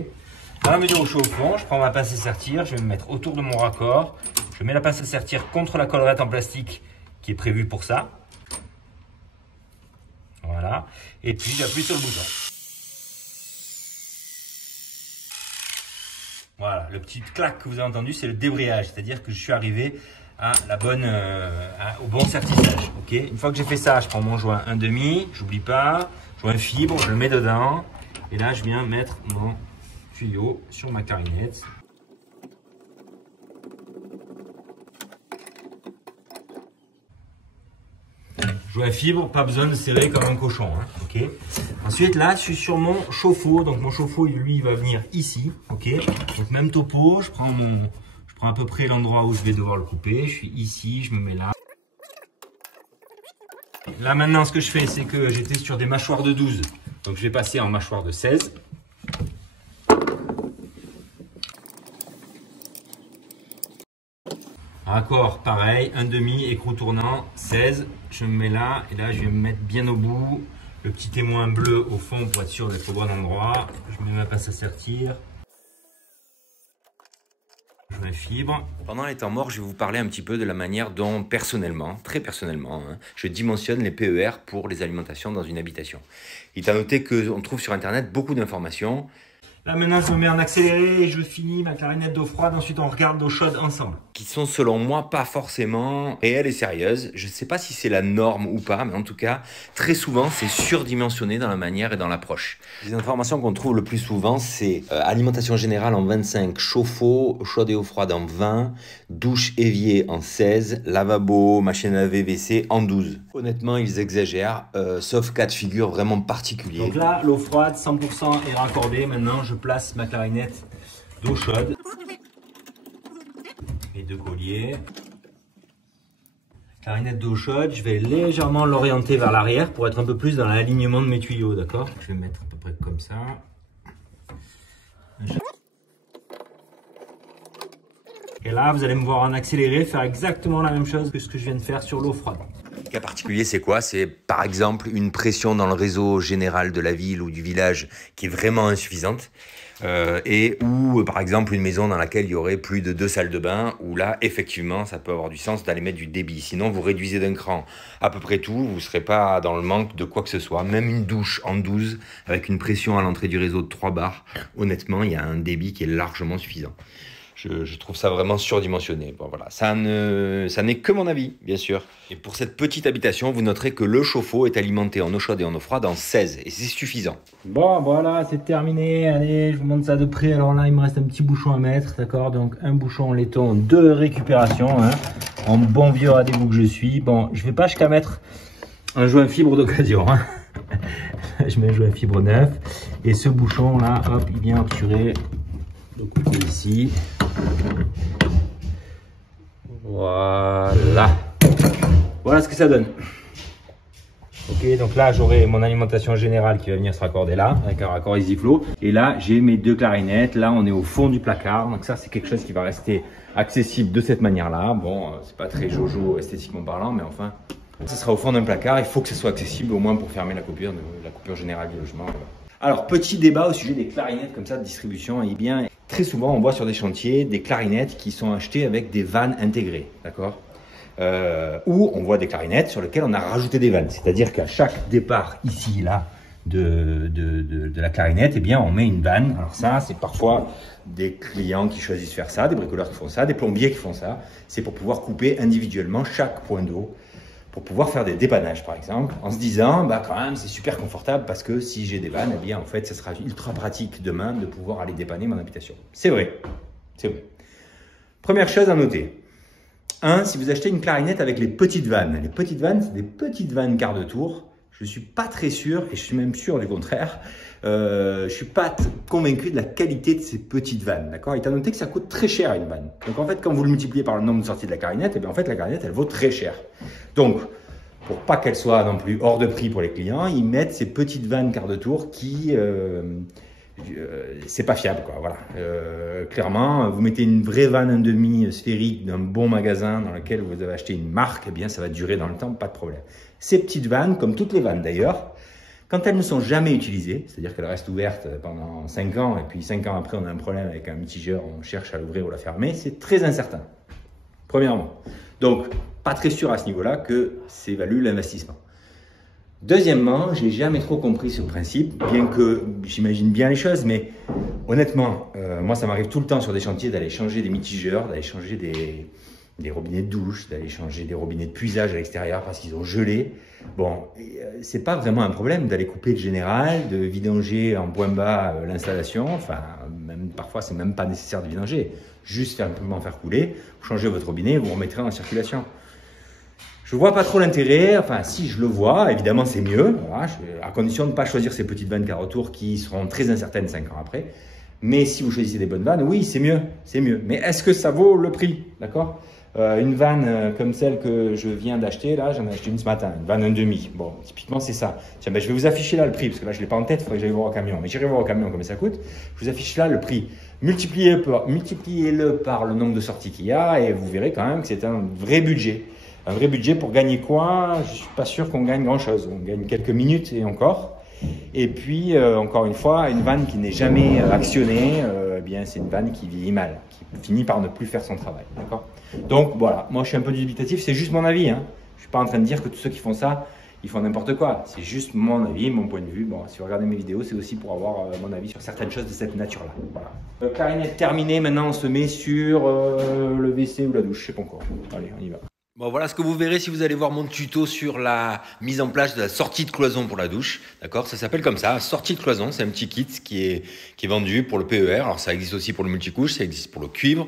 Dans la mesure où je suis au fond, je prends ma pince à sertir. Je vais me mettre autour de mon raccord. Je mets la pince à sertir contre la collerette en plastique qui est prévue pour ça. Voilà. Et puis, j'appuie sur le bouton. Voilà, le petit clac que vous avez entendu, c'est le débrayage, c'est-à-dire que je suis arrivé à la bonne, au bon sertissage. Ok. Une fois que j'ai fait ça, je prends mon joint 1,5, j'oublie pas, joint fibre, je le mets dedans, et là je viens mettre mon tuyau sur ma clarinette. Joint fibre, pas besoin de serrer comme un cochon, hein, ok. Ensuite là, je suis sur mon chauffe-eau, donc mon chauffe-eau lui il va venir ici, ok. Donc même topo, je prends à peu près l'endroit où je vais devoir le couper. Je suis ici, je me mets là. Là maintenant, ce que je fais, c'est que j'étais sur des mâchoires de 12, donc je vais passer en mâchoire de 16. Raccord, pareil, 1,5, écrou tournant, 16. Je me mets là, et là je vais me mettre bien au bout. Le petit témoin bleu au fond pour être sûr d'être au bon endroit. Je mets ma pince à sertir. Je mets fibre. Pendant les temps morts, je vais vous parler un petit peu de la manière dont, personnellement, très personnellement, je dimensionne les PER pour les alimentations dans une habitation. Il est à noter qu'on trouve sur Internet beaucoup d'informations. Là maintenant je me mets en accéléré et je finis ma clarinette d'eau froide, ensuite on regarde l'eau chaude ensemble. Qui sont selon moi pas forcément réelles et sérieuses. Je ne sais pas si c'est la norme ou pas, mais en tout cas, très souvent c'est surdimensionné dans la manière et dans l'approche. Les informations qu'on trouve le plus souvent, c'est alimentation générale en 25, chauffe-eau, chaude et eau froide en 20, douche évier en 16, lavabo, machine à laver, WC en 12. Honnêtement, ils exagèrent, sauf cas de figure vraiment particuliers. Donc là, l'eau froide, 100% est raccordée. Maintenant, je place ma clarinette d'eau chaude. Les deux colliers. Clarinette d'eau chaude, je vais légèrement l'orienter vers l'arrière pour être un peu plus dans l'alignement de mes tuyaux, d'accord? Je vais mettre à peu près comme ça. Et là, vous allez me voir en accéléré faire exactement la même chose que ce que je viens de faire sur l'eau froide. Le cas particulier, c'est quoi? C'est par exemple une pression dans le réseau général de la ville ou du village qui est vraiment insuffisante. Ou par exemple une maison dans laquelle il y aurait plus de 2 salles de bain, où là effectivement ça peut avoir du sens d'aller mettre du débit. Sinon vous réduisez d'un cran à peu près tout, vous ne serez pas dans le manque de quoi que ce soit. Même une douche en 12 avec une pression à l'entrée du réseau de 3 bars, honnêtement il y a un débit qui est largement suffisant. Je trouve ça vraiment surdimensionné. Bon, voilà. Ça n'est que mon avis, bien sûr. Et pour cette petite habitation, vous noterez que le chauffe-eau est alimenté en eau chaude et en eau froide en 16. Et c'est suffisant. Bon, voilà, c'est terminé. Allez, je vous montre ça de près. Alors là, il me reste un petit bouchon à mettre, d'accord? Donc, un bouchon en laiton de récupération, hein, en bon vieux radez-vous que je suis. Bon, je vais pas jusqu'à mettre un joint fibre d'occasion, hein. Je mets un joint fibre neuf. Et ce bouchon là, hop, il vient obturer le côté ici. Voilà. Voilà ce que ça donne. Ok, donc là j'aurai mon alimentation générale qui va venir se raccorder là, avec un raccord EasyFlow. Et là j'ai mes deux clarinettes. Là on est au fond du placard. Donc ça c'est quelque chose qui va rester accessible de cette manière-là. Bon, c'est pas très jojo esthétiquement parlant, mais enfin, ça sera au fond d'un placard. Il faut que ce soit accessible au moins pour fermer la coupure générale du logement. Alors, petit débat au sujet des clarinettes comme ça de distribution. Eh bien, très souvent, on voit sur des chantiers des clarinettes qui sont achetées avec des vannes intégrées, d'accord? Ou on voit des clarinettes sur lesquelles on a rajouté des vannes. C'est-à-dire qu'à chaque départ, ici, là, de la clarinette, eh bien, on met une vanne. Alors ça, c'est parfois des clients qui choisissent de faire ça, des bricoleurs qui font ça, des plombiers qui font ça. C'est pour pouvoir couper individuellement chaque point d'eau, pour pouvoir faire des dépannages par exemple, en se disant bah quand même c'est super confortable parce que si j'ai des vannes, eh bien en fait ça sera ultra pratique demain de pouvoir aller dépanner mon habitation. C'est vrai, c'est vrai. Première chose à noter, si vous achetez une clarinette avec les petites vannes c'est des petites vannes quart de tour. Je suis pas très sûr, et je suis même sûr du contraire, je suis pas convaincu de la qualité de ces petites vannes, d'accord? Il est à noter que ça coûte très cher une vanne. Donc en fait, quand vous le multipliez par le nombre de sorties de la clarinette, et bien en fait la clarinette elle vaut très cher. Donc pour pas qu'elle soit non plus hors de prix pour les clients, ils mettent ces petites vannes quart de tour qui c'est pas fiable quoi. Voilà. Clairement, vous mettez une vraie vanne 1,5 sphérique d'un bon magasin dans lequel vous avez acheté une marque, eh bien ça va durer dans le temps, pas de problème. Ces petites vannes, comme toutes les vannes d'ailleurs, quand elles ne sont jamais utilisées, c'est-à-dire qu'elles restent ouvertes pendant 5 ans et puis 5 ans après on a un problème avec un mitigeur, on cherche à l'ouvrir ou la fermer, c'est très incertain. Premièrement. Donc, pas très sûr à ce niveau-là que c'est valu l'investissement. Deuxièmement, je n'ai jamais trop compris ce principe, bien que j'imagine bien les choses, mais honnêtement, moi ça m'arrive tout le temps sur des chantiers d'aller changer des mitigeurs, d'aller changer des robinets de douche, d'aller changer des robinets de puisage à l'extérieur parce qu'ils ont gelé. Bon, c'est pas vraiment un problème d'aller couper le général, de vidanger en point bas l'installation. Enfin, même parfois c'est même pas nécessaire de vidanger, juste simplement faire couler, vous changez votre robinet, vous remettrez en circulation. Je vois pas trop l'intérêt, enfin si je le vois, évidemment c'est mieux, voilà, à condition de ne pas choisir ces petites vannes quart retour qui seront très incertaines 5 ans après. Mais si vous choisissez des bonnes vannes, oui c'est mieux, c'est mieux. Mais est-ce que ça vaut le prix, d'accord? Une vanne comme celle que je viens d'acheter, là j'en ai acheté une ce matin, une vanne 1,5. Bon, typiquement c'est ça. Tiens, ben, je vais vous afficher là le prix, parce que là je l'ai pas en tête, il faudrait que j'aille voir au camion. Mais j'irai voir au camion combien ça coûte. Je vous affiche là le prix. Multipliez-le par le nombre de sorties qu'il y a et vous verrez quand même que c'est un vrai budget. Un vrai budget pour gagner quoi? Je suis pas sûr qu'on gagne grand chose. On gagne quelques minutes et encore. Et puis, encore une fois, une vanne qui n'est jamais actionnée, eh bien, c'est une vanne qui vieillit mal, qui finit par ne plus faire son travail. D'accord? Donc, voilà. Moi, je suis un peu dubitatif. C'est juste mon avis, hein. Je suis pas en train de dire que tous ceux qui font ça, ils font n'importe quoi. C'est juste mon avis, mon point de vue. Bon, si vous regardez mes vidéos, c'est aussi pour avoir mon avis sur certaines choses de cette nature-là. Voilà. Clarinette terminée. Maintenant, on se met sur le WC ou la douche. Je sais pas encore. Allez, on y va. Bon, voilà ce que vous verrez si vous allez voir mon tuto sur la mise en place de la sortie de cloison pour la douche. D'accord? Ça s'appelle comme ça, sortie de cloison. C'est un petit kit qui est vendu pour le PER. Alors, ça existe aussi pour le multicouche, ça existe pour le cuivre.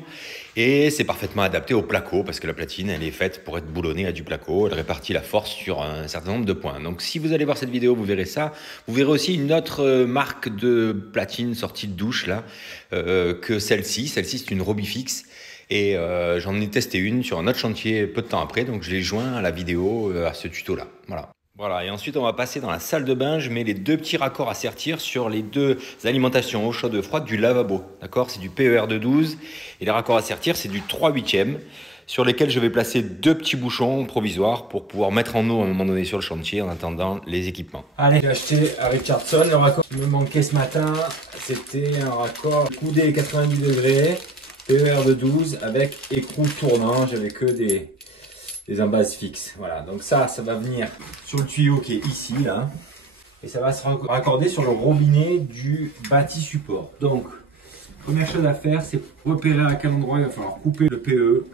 Et c'est parfaitement adapté au placo parce que la platine, elle est faite pour être boulonnée à du placo. Elle répartit la force sur un certain nombre de points. Donc, si vous allez voir cette vidéo, vous verrez ça. Vous verrez aussi une autre marque de platine sortie de douche là que celle-ci. Celle-ci, c'est une Robifix. Et j'en ai testé une sur un autre chantier peu de temps après, donc je l'ai joint à la vidéo, à ce tuto-là. Voilà, et ensuite on va passer dans la salle de bain. Je mets les deux petits raccords à sertir sur les deux alimentations eau chaude et froide du lavabo. D'accord? C'est du PER de 12 et les raccords à sertir, c'est du 3/8e sur lesquels je vais placer deux petits bouchons provisoires pour pouvoir mettre en eau à un moment donné sur le chantier en attendant les équipements. Allez, j'ai acheté à Richardson le raccord qui me manquait ce matin. C'était un raccord coudé 90 degrés. PER de 12 avec écrou tournant, j'avais que des embases fixes. Voilà, donc ça va venir sur le tuyau qui est ici, là. Et ça va se raccorder sur le robinet du bâti support. Donc, Première chose à faire, c'est repérer à quel endroit il va falloir couper le PE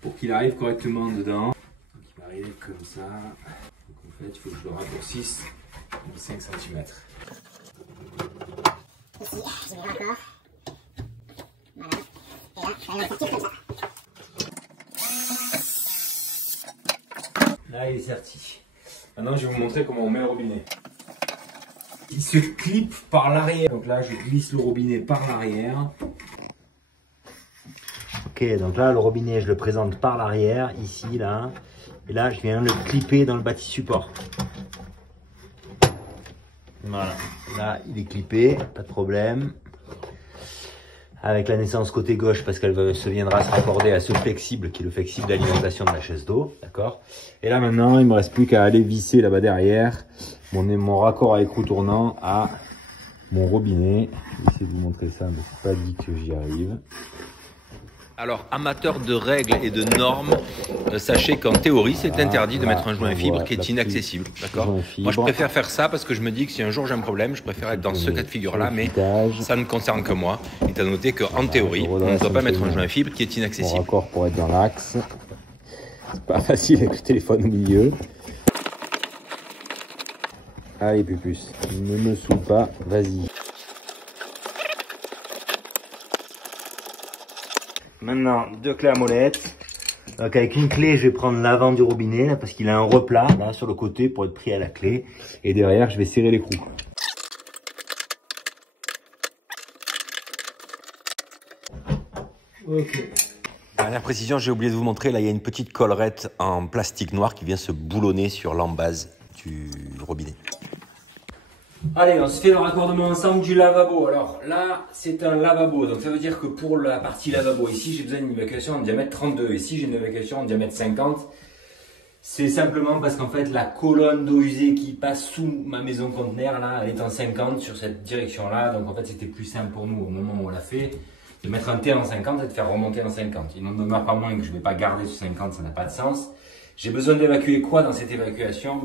pour qu'il arrive correctement dedans. Donc il va arriver comme ça. Donc en fait, il faut que je le raccourcisse de 5 cm. Ici, j'ai mis le raccord. Voilà. Et là, ça va sortir comme ça. Là, il est serti. Maintenant, je vais vous montrer comment on met le robinet. Il se clip par l'arrière. Donc là, je glisse le robinet par l'arrière. Ok, donc là, le robinet, je le présente par l'arrière, ici, là. Et là, je viens le clipper dans le bâti support. Voilà. Là, il est clippé, pas de problème. Avec la naissance côté gauche, parce qu'elle se viendra se raccorder à ce flexible, qui est le flexible d'alimentation de la chaise d'eau. D'accord. Et là, maintenant, il me reste plus qu'à aller visser là-bas derrière mon raccord à écrou tournant à mon robinet. Je vais essayer de vous montrer ça, mais c'est pas dit que j'y arrive. Alors, amateur de règles et de normes, sachez qu'en théorie, c'est interdit de mettre un joint fibre qui est inaccessible. D'accord. Moi, je préfère faire ça parce que je me dis que si un jour j'ai un problème, je préfère être dans ce cas de figure-là, mais ça ne concerne que moi. Et à noter qu'en théorie, on ne doit pas mettre un joint fibre qui est inaccessible. Mon raccord pour être dans l'axe. C'est pas facile avec le téléphone au milieu. Allez, Pupus, ne me saoule pas, vas-y. Maintenant, 2 clés à molette. Donc avec une clé, je vais prendre l'avant du robinet là, parce qu'il a un replat là sur le côté pour être pris à la clé. Et derrière, je vais serrer l'écrou. Ok. Dernière précision, j'ai oublié de vous montrer, là il y a une petite collerette en plastique noir qui vient se boulonner sur l'embase du robinet. Allez, on se fait le raccordement ensemble du lavabo. Alors là, c'est un lavabo. Donc ça veut dire que pour la partie lavabo, ici, j'ai besoin d'une évacuation en diamètre 32. Ici, j'ai une évacuation en diamètre 50. C'est simplement parce qu'en fait, la colonne d'eau usée qui passe sous ma maison conteneur, là, elle est en 50 sur cette direction-là. Donc en fait, c'était plus simple pour nous au moment où on l'a fait de mettre un T en 50 et de faire remonter en 50. Il n'en demeure pas moins que je ne vais pas garder ce 50, ça n'a pas de sens. J'ai besoin d'évacuer quoi dans cette évacuation?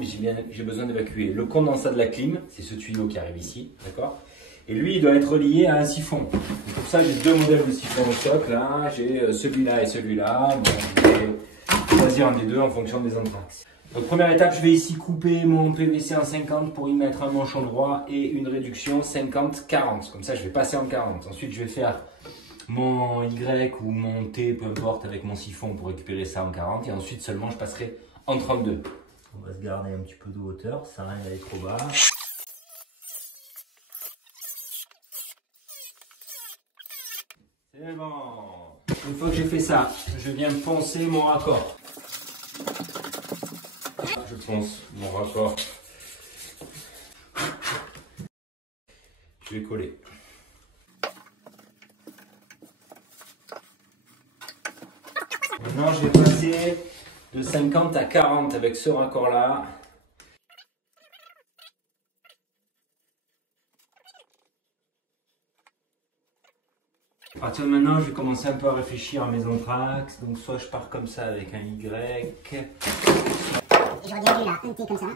J'ai besoin d'évacuer le condensat de la clim, c'est ce tuyau qui arrive ici, d'accord? Et lui, il doit être lié à un siphon. Et pour ça, j'ai 2 modèles de siphon au stock. Là, j'ai celui-là et celui-là. Je vais choisir un des deux en fonction des entraxes. Donc, première étape, je vais ici couper mon PVC en 50 pour y mettre un manchon droit et une réduction 50-40. Comme ça, je vais passer en 40. Ensuite, je vais faire mon Y ou mon T, peu importe, avec mon siphon pour récupérer ça en 40. Et ensuite, seulement, je passerai en 32. On va se garder un petit peu de hauteur, ça sert à rien d'aller trop bas. C'est bon. Une fois que j'ai fait ça, je viens poncer mon raccord. Je ponce mon raccord. Je vais coller. Maintenant, je vais passer de 50 à 40 avec ce raccord-là. À partir de maintenant, je vais commencer un peu à réfléchir à mes entraxes. Donc, soit je pars comme ça avec un Y. J'aurais bien vu là, un T comme ça.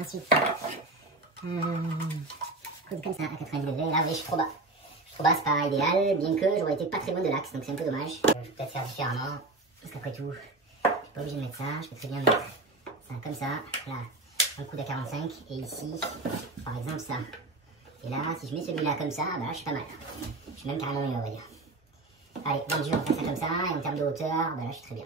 Ensuite, coude comme ça à 90 degrés. Là, oui, je suis trop bas. Je suis trop bas, c'est pas idéal, bien que j'aurais été pas très loin de l'axe, donc c'est un peu dommage. Je vais peut-être faire différemment, parce qu'après tout, je suis pas obligé de mettre ça. Je peux très bien mettre ça comme ça. Là, un coude à 45, et ici, par exemple, ça. Et là, si je mets celui-là comme ça, bah là, je suis pas mal. Je suis même carrément mieux, on va dire. Allez, vendu, on fait ça comme ça, et en termes de hauteur, bah là, je suis très bien.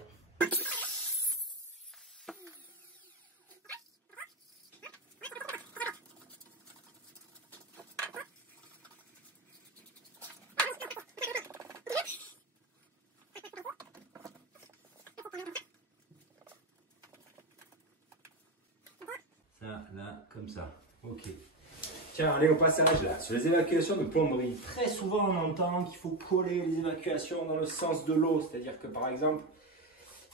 Ça, là, comme ça. Ok. Tiens, allez au passage là. Sur les évacuations de plomberie, très souvent on entend qu'il faut coller les évacuations dans le sens de l'eau. C'est-à-dire que par exemple,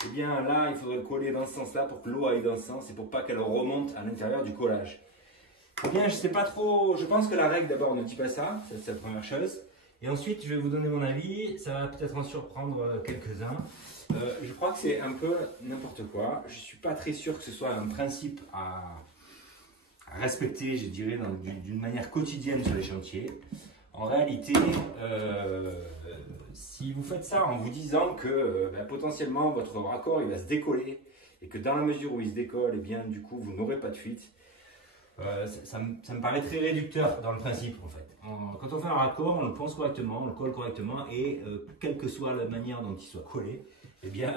eh bien là, il faudrait coller dans ce sens-là pour que l'eau aille dans ce sens et pour pas qu'elle remonte à l'intérieur du collage. Eh bien, je sais pas trop. Je pense que la règle d'abord ne dit pas ça. C'est la première chose. Et ensuite, je vais vous donner mon avis. Ça va peut-être en surprendre quelques-uns. Je crois que c'est un peu n'importe quoi. Je suis pas très sûr que ce soit un principe à respecter, je dirais, d'une manière quotidienne sur les chantiers. En réalité, si vous faites ça en vous disant que potentiellement votre raccord il va se décoller et que dans la mesure où il se décolle, et bien du coup vous n'aurez pas de fuite, ça me paraît très réducteur dans le principe en fait. Quand on fait un raccord, on le ponce correctement, on le colle correctement et quelle que soit la manière dont il soit collé, eh bien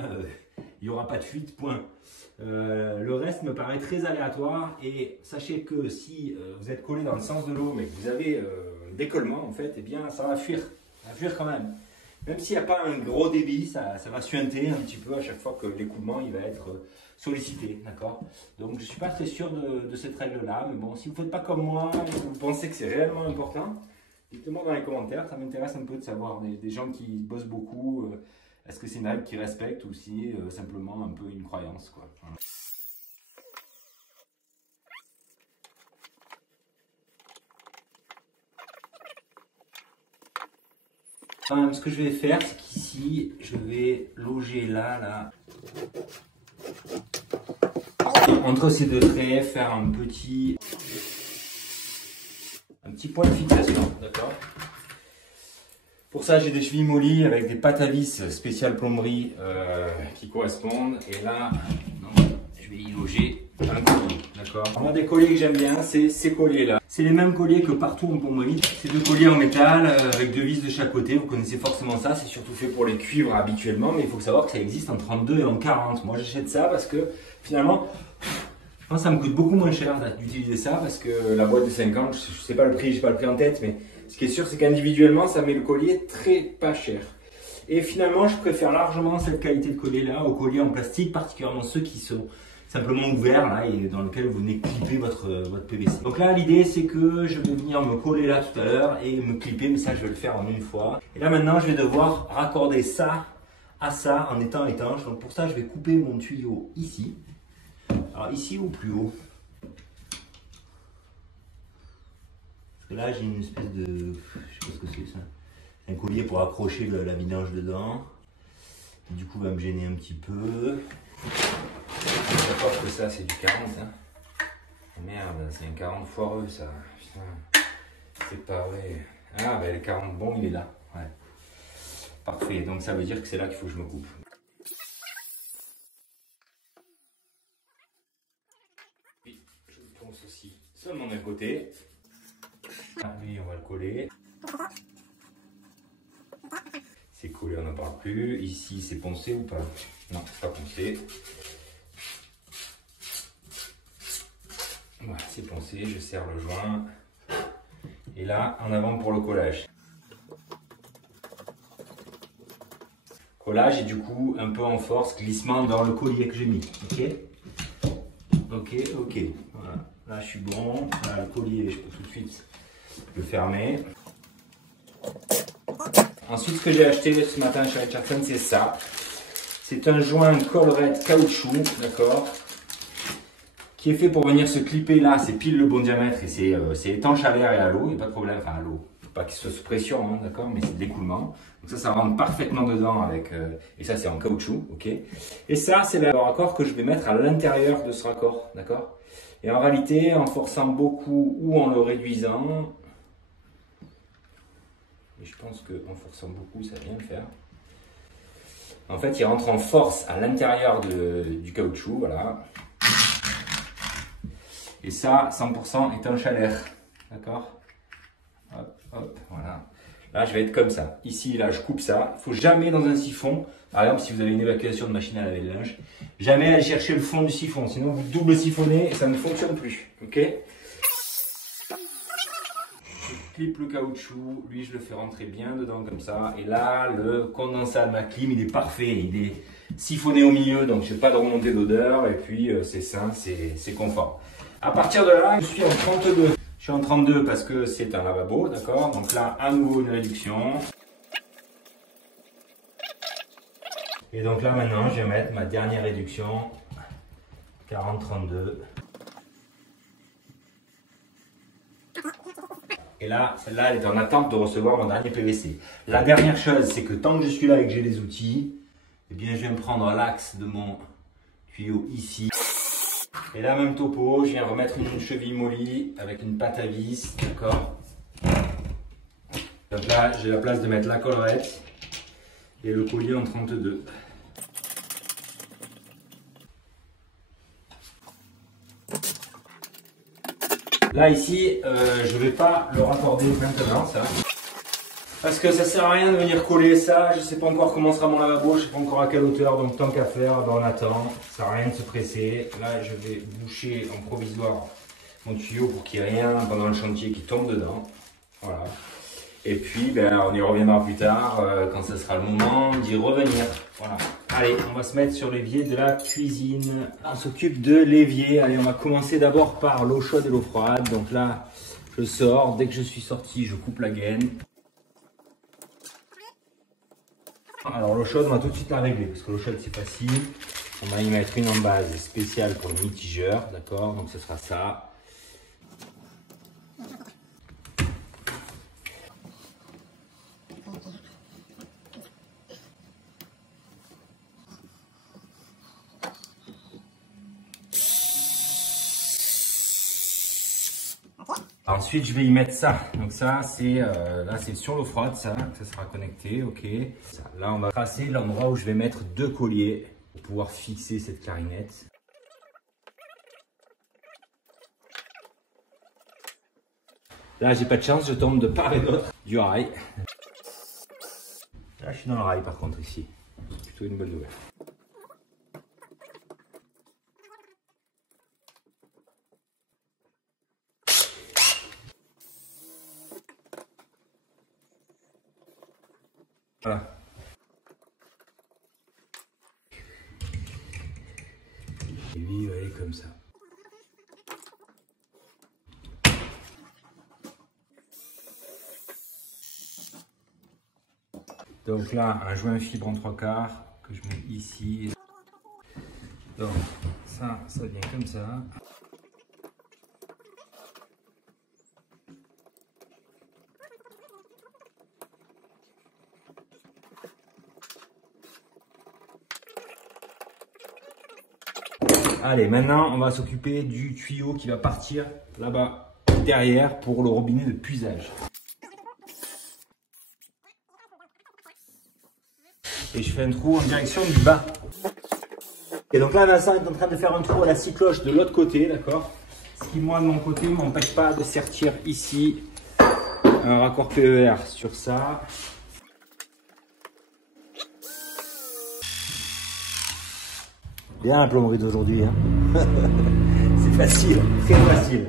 il n'y aura pas de fuite, point. Le reste me paraît très aléatoire et sachez que si vous êtes collé dans le sens de l'eau mais que vous avez un décollement en fait, eh bien ça va fuir quand même. Même s'il n'y a pas un gros débit, ça va suinter un petit peu à chaque fois que l'écoulement il va être sollicité, d'accord? Donc je ne suis pas très sûr de cette règle-là, mais bon, si vous ne faites pas comme moi, et que vous pensez que c'est réellement important, dites-moi dans les commentaires, ça m'intéresse un peu de savoir des gens qui bossent beaucoup, est-ce que c'est une règle qu'ils respectent ou si simplement un peu une croyance, quoi. Voilà. Quand même, ce que je vais faire, c'est qu'ici, je vais loger là. Entre ces deux traits, faire un petit point de fixation, d'accord? Pour ça, j'ai des chevilles mollies avec des pattes à vis spéciales plomberie qui correspondent. Et là, je vais y loger un collier, d'accord? Moi, des colliers que j'aime bien, c'est ces colliers-là. C'est les mêmes colliers que partout en plomberie. C'est deux colliers en métal avec deux vis de chaque côté. Vous connaissez forcément ça. C'est surtout fait pour les cuivres habituellement, mais il faut savoir que ça existe en 32 et en 40. Moi, j'achète ça parce que finalement, je pense que ça me coûte beaucoup moins cher d'utiliser ça parce que la boîte de 50, je ne sais pas le prix, je n'ai pas le prix en tête, mais ce qui est sûr, c'est qu'individuellement, ça met le collier très pas cher. Et finalement, je préfère largement cette qualité de collier-là aux colliers en plastique, particulièrement ceux qui sont simplement ouverts là et dans lequel vous venez clipper votre PVC. Donc là, l'idée, c'est que je vais venir me coller là tout à l'heure et me clipper, mais ça, je vais le faire en une fois. Et là, maintenant, je vais devoir raccorder ça à ça en étant étanche. Donc pour ça, je vais couper mon tuyau ici. Alors ici ou plus haut? Parce que là, j'ai une espèce de... je sais pas ce que c'est ça. Un collier pour accrocher la vidange dedans. Du coup, va me gêner un petit peu. Je pense que ça, c'est du 40. Hein. Merde, c'est un 40 foireux, ça. Putain, c'est pas vrai. Ah, ben le 40 bon, il est là. Ouais. Parfait, donc ça veut dire que c'est là qu'il faut que je me coupe. Puis, je le ponce aussi seulement d'un côté. Lui, on va le coller. C'est collé, on n'en parle plus. Ici, c'est poncé ou pas? Non, c'est pas poncé. Voilà, c'est poncé, je serre le joint. Et là, en avant pour le collage. Collage et du coup, un peu en force, glissement dans le collier que j'ai mis. Ok? Ok. Voilà. Là, je suis bon. Voilà, le collier, je peux tout de suite le fermer. Ensuite, ce que j'ai acheté ce matin chez Richardson, c'est ça. C'est un joint Colruyt caoutchouc, d'accord, qui est fait pour venir se clipper là. C'est pile le bon diamètre et c'est étanche à l'air et à l'eau. Il n'y a pas de problème, enfin à l'eau. Pas qu'il soit sous pression, hein, d'accord, mais c'est de l'écoulement. Donc ça rentre parfaitement dedans avec. Et ça, c'est en caoutchouc, ok. Et ça, c'est le raccord que je vais mettre à l'intérieur de ce raccord, d'accord. Et en réalité, en forçant beaucoup ou en le réduisant. Et je pense qu'en forçant beaucoup, ça va bien le faire. En fait, il rentre en force à l'intérieur du caoutchouc, voilà. Et ça, 100% étanche à l'air, d'accord. Hop, voilà. Là, je vais être comme ça. Ici, là, je coupe ça. Il ne faut jamais dans un siphon, par exemple, si vous avez une évacuation de machine à laver le linge, jamais aller chercher le fond du siphon. Sinon, vous double siphonnez et ça ne fonctionne plus, ok. Clip le caoutchouc, lui je le fais rentrer bien dedans comme ça, et là le condensat de ma clim il est parfait, il est siphonné au milieu donc j'ai pas de remontée d'odeur et puis c'est sain, c'est confort. À partir de là je suis en 32, je suis en 32 parce que c'est un lavabo, d'accord, donc là à nouveau une réduction. Et donc là maintenant je vais mettre ma dernière réduction, 40-32. Et là, celle-là, elle est en attente de recevoir mon dernier PVC. La dernière chose, c'est que tant que je suis là et que j'ai les outils, eh bien, je vais me prendre l'axe de mon tuyau ici. Et là, même topo, je viens remettre une cheville mollie avec une patte à vis, d'accord. Donc là, j'ai la place de mettre la collerette et le collier en 32. Là ici, je ne vais pas le raccorder maintenant, ça. Parce que ça sert à rien de venir coller ça. Je ne sais pas encore comment sera mon lavabo, je ne sais pas encore à quelle hauteur, donc tant qu'à faire, ben on attend. Ça sert à rien de se presser. Là, je vais boucher en provisoire mon tuyau pour qu'il n'y ait rien pendant le chantier qui tombe dedans. Voilà. Et puis, ben, on y reviendra plus tard quand ce sera le moment d'y revenir. Voilà. Allez, on va se mettre sur l'évier de la cuisine. On s'occupe de l'évier. Allez, on va commencer d'abord par l'eau chaude et l'eau froide. Donc là, je sors. Dès que je suis sorti, je coupe la gaine. Alors l'eau chaude, on va tout de suite la régler parce que l'eau chaude c'est facile. On va y mettre une en base spéciale pour le mitigeur, d'accord? Donc ce sera ça. Ensuite, je vais y mettre ça. Donc ça, c'est là, c'est sur l'eau froide, ça sera connecté, ok. Là, on va tracer l'endroit où je vais mettre 2 colliers pour pouvoir fixer cette clarinette. Là, j'ai pas de chance, je tombe de part et d'autre du rail. Là, je suis dans le rail par contre ici. Plutôt une bonne nouvelle. Voilà. Et lui, ouais, comme ça. Donc là, un joint fibre en 3/4 que je mets ici. Donc ça vient comme ça. Allez, maintenant, on va s'occuper du tuyau qui va partir là-bas, derrière, pour le robinet de puisage. Et je fais un trou en direction du bas. Et donc là, Vincent est en train de faire un trou à la scie cloche de l'autre côté, d'accord? Ce qui, moi, de mon côté, ne m'empêche pas de sertir ici un raccord PER sur ça. Bien la plomberie d'aujourd'hui, hein. C'est facile, très facile.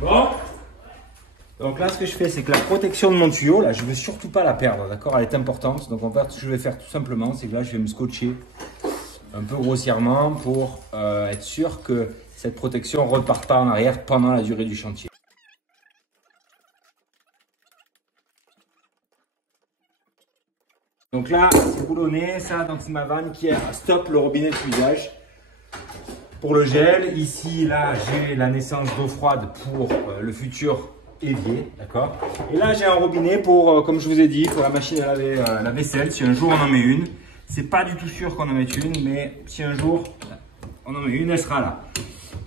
Bon. Donc là, ce que je fais, c'est que la protection de mon tuyau, là, je ne veux surtout pas la perdre, d'accord? Elle est importante. Donc en fait, ce que je vais faire tout simplement, c'est que là, je vais me scotcher un peu grossièrement pour être sûr que cette protection ne repart pas en arrière pendant la durée du chantier. Donc là, c'est boulonné, ça, donc c'est ma vanne qui a stop le robinet de puisage pour le gel. Ici, là, j'ai la naissance d'eau froide pour le futur évier, d'accord. Et là, j'ai un robinet pour, comme je vous ai dit, pour la machine à laver la vaisselle. Si un jour on en met une, c'est pas du tout sûr qu'on en mette une, mais si un jour on en met une, elle sera là.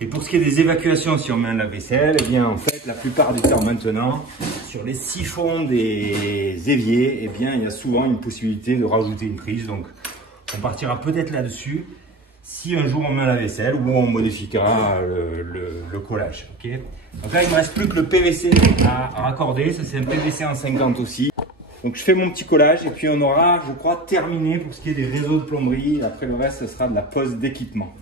Et pour ce qui est des évacuations, si on met un lave-vaisselle, eh bien en fait, la plupart du temps maintenant, sur les siphons des éviers, eh bien il y a souvent une possibilité de rajouter une prise. Donc on partira peut-être là-dessus si un jour on met un lave-vaisselle ou on modifiera le collage. Okay, donc là, il ne me reste plus que le PVC à raccorder. Ça, c'est un PVC en 50 aussi. Donc je fais mon petit collage et puis on aura, je crois, terminé pour ce qui est des réseaux de plomberie. Après le reste, ce sera de la pose d'équipement.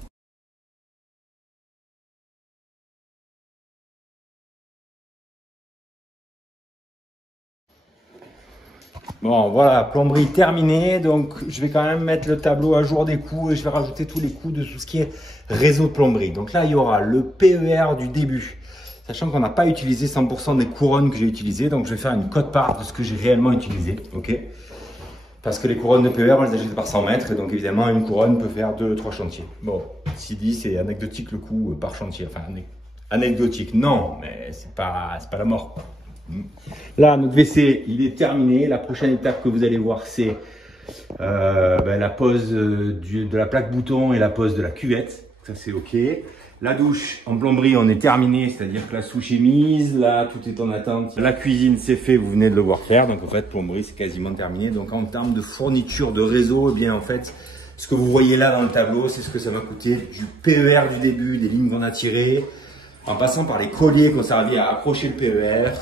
Bon, voilà, plomberie terminée. Donc, je vais quand même mettre le tableau à jour des coûts et je vais rajouter tous les coûts de tout ce qui est réseau de plomberie. Donc là, il y aura le PER du début, sachant qu'on n'a pas utilisé 100% des couronnes que j'ai utilisées. Donc, je vais faire une cote-part de ce que j'ai réellement utilisé. Ok, parce que les couronnes de PER, on les achète par 100 mètres. Et donc, évidemment, une couronne peut faire 2-3 chantiers. Bon, si dit, c'est anecdotique le coût par chantier. Enfin, anecdotique, non, mais c'est pas la mort, quoi. Là, notre WC, il est terminé. La prochaine étape que vous allez voir, c'est la pose de la plaque bouton et la pose de la cuvette. Ça, c'est OK. La douche en plomberie, on est terminé, c'est-à-dire que la souche est mise, là tout est en attente. La cuisine c'est fait, vous venez de le voir faire, donc en fait plomberie c'est quasiment terminé. Donc en termes de fourniture de réseau, eh bien en fait, ce que vous voyez là dans le tableau, c'est ce que ça m'a coûté du PER du début, des lignes qu'on a tirées, en passant par les colliers qui ont servi à accrocher le PER,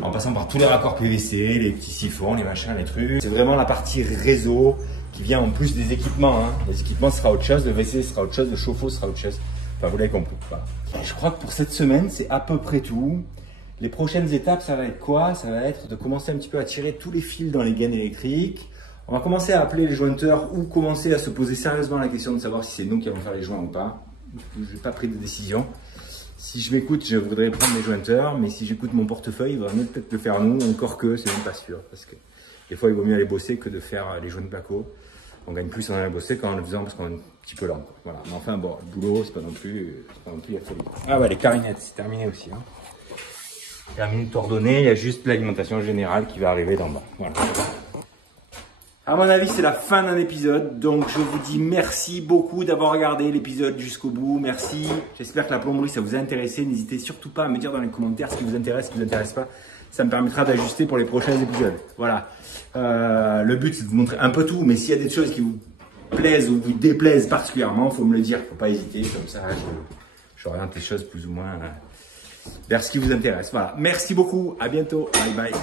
en passant par tous les raccords PVC, les petits siphons, les machins, les trucs. C'est vraiment la partie réseau qui vient en plus des équipements. Hein. Les équipements sera autre chose, le WC sera autre chose, le chauffe-eau sera autre chose. Enfin, vous l'avez compris. Voilà. Je crois que pour cette semaine, c'est à peu près tout. Les prochaines étapes, ça va être quoi? Ça va être de commencer un petit peu à tirer tous les fils dans les gaines électriques. On va commencer à appeler les jointeurs ou commencer à se poser sérieusement la question de savoir si c'est nous qui allons faire les joints ou pas. Je n'ai pas pris de décision. Si je m'écoute, je voudrais prendre les jointeurs, mais si j'écoute mon portefeuille, il va mieux peut-être le faire nous, encore que c'est même pas sûr. Parce que des fois, il vaut mieux aller bosser que de faire les joints de placo. On gagne plus en allant bosser qu'en le faisant parce qu'on est un petit peu lent. Voilà. Mais enfin, bon, le boulot, c'est pas non plus la folie. Ah ouais, les clarinettes, c'est terminé aussi. Hein. Terminé de t'ordonner, il y a juste l'alimentation générale qui va arriver d'en bas. Voilà. À mon avis, c'est la fin d'un épisode. Donc, je vous dis merci beaucoup d'avoir regardé l'épisode jusqu'au bout. Merci. J'espère que la plomberie, ça vous a intéressé. N'hésitez surtout pas à me dire dans les commentaires ce qui vous intéresse, ce qui ne vous intéresse pas. Ça me permettra d'ajuster pour les prochains épisodes. Voilà. Le but, c'est de vous montrer un peu tout. Mais s'il y a des choses qui vous plaisent ou vous déplaisent particulièrement, il faut me le dire. Il ne faut pas hésiter. Comme ça, j'oriente les choses plus ou moins vers ce qui vous intéresse. Voilà. Merci beaucoup. À bientôt. Bye bye.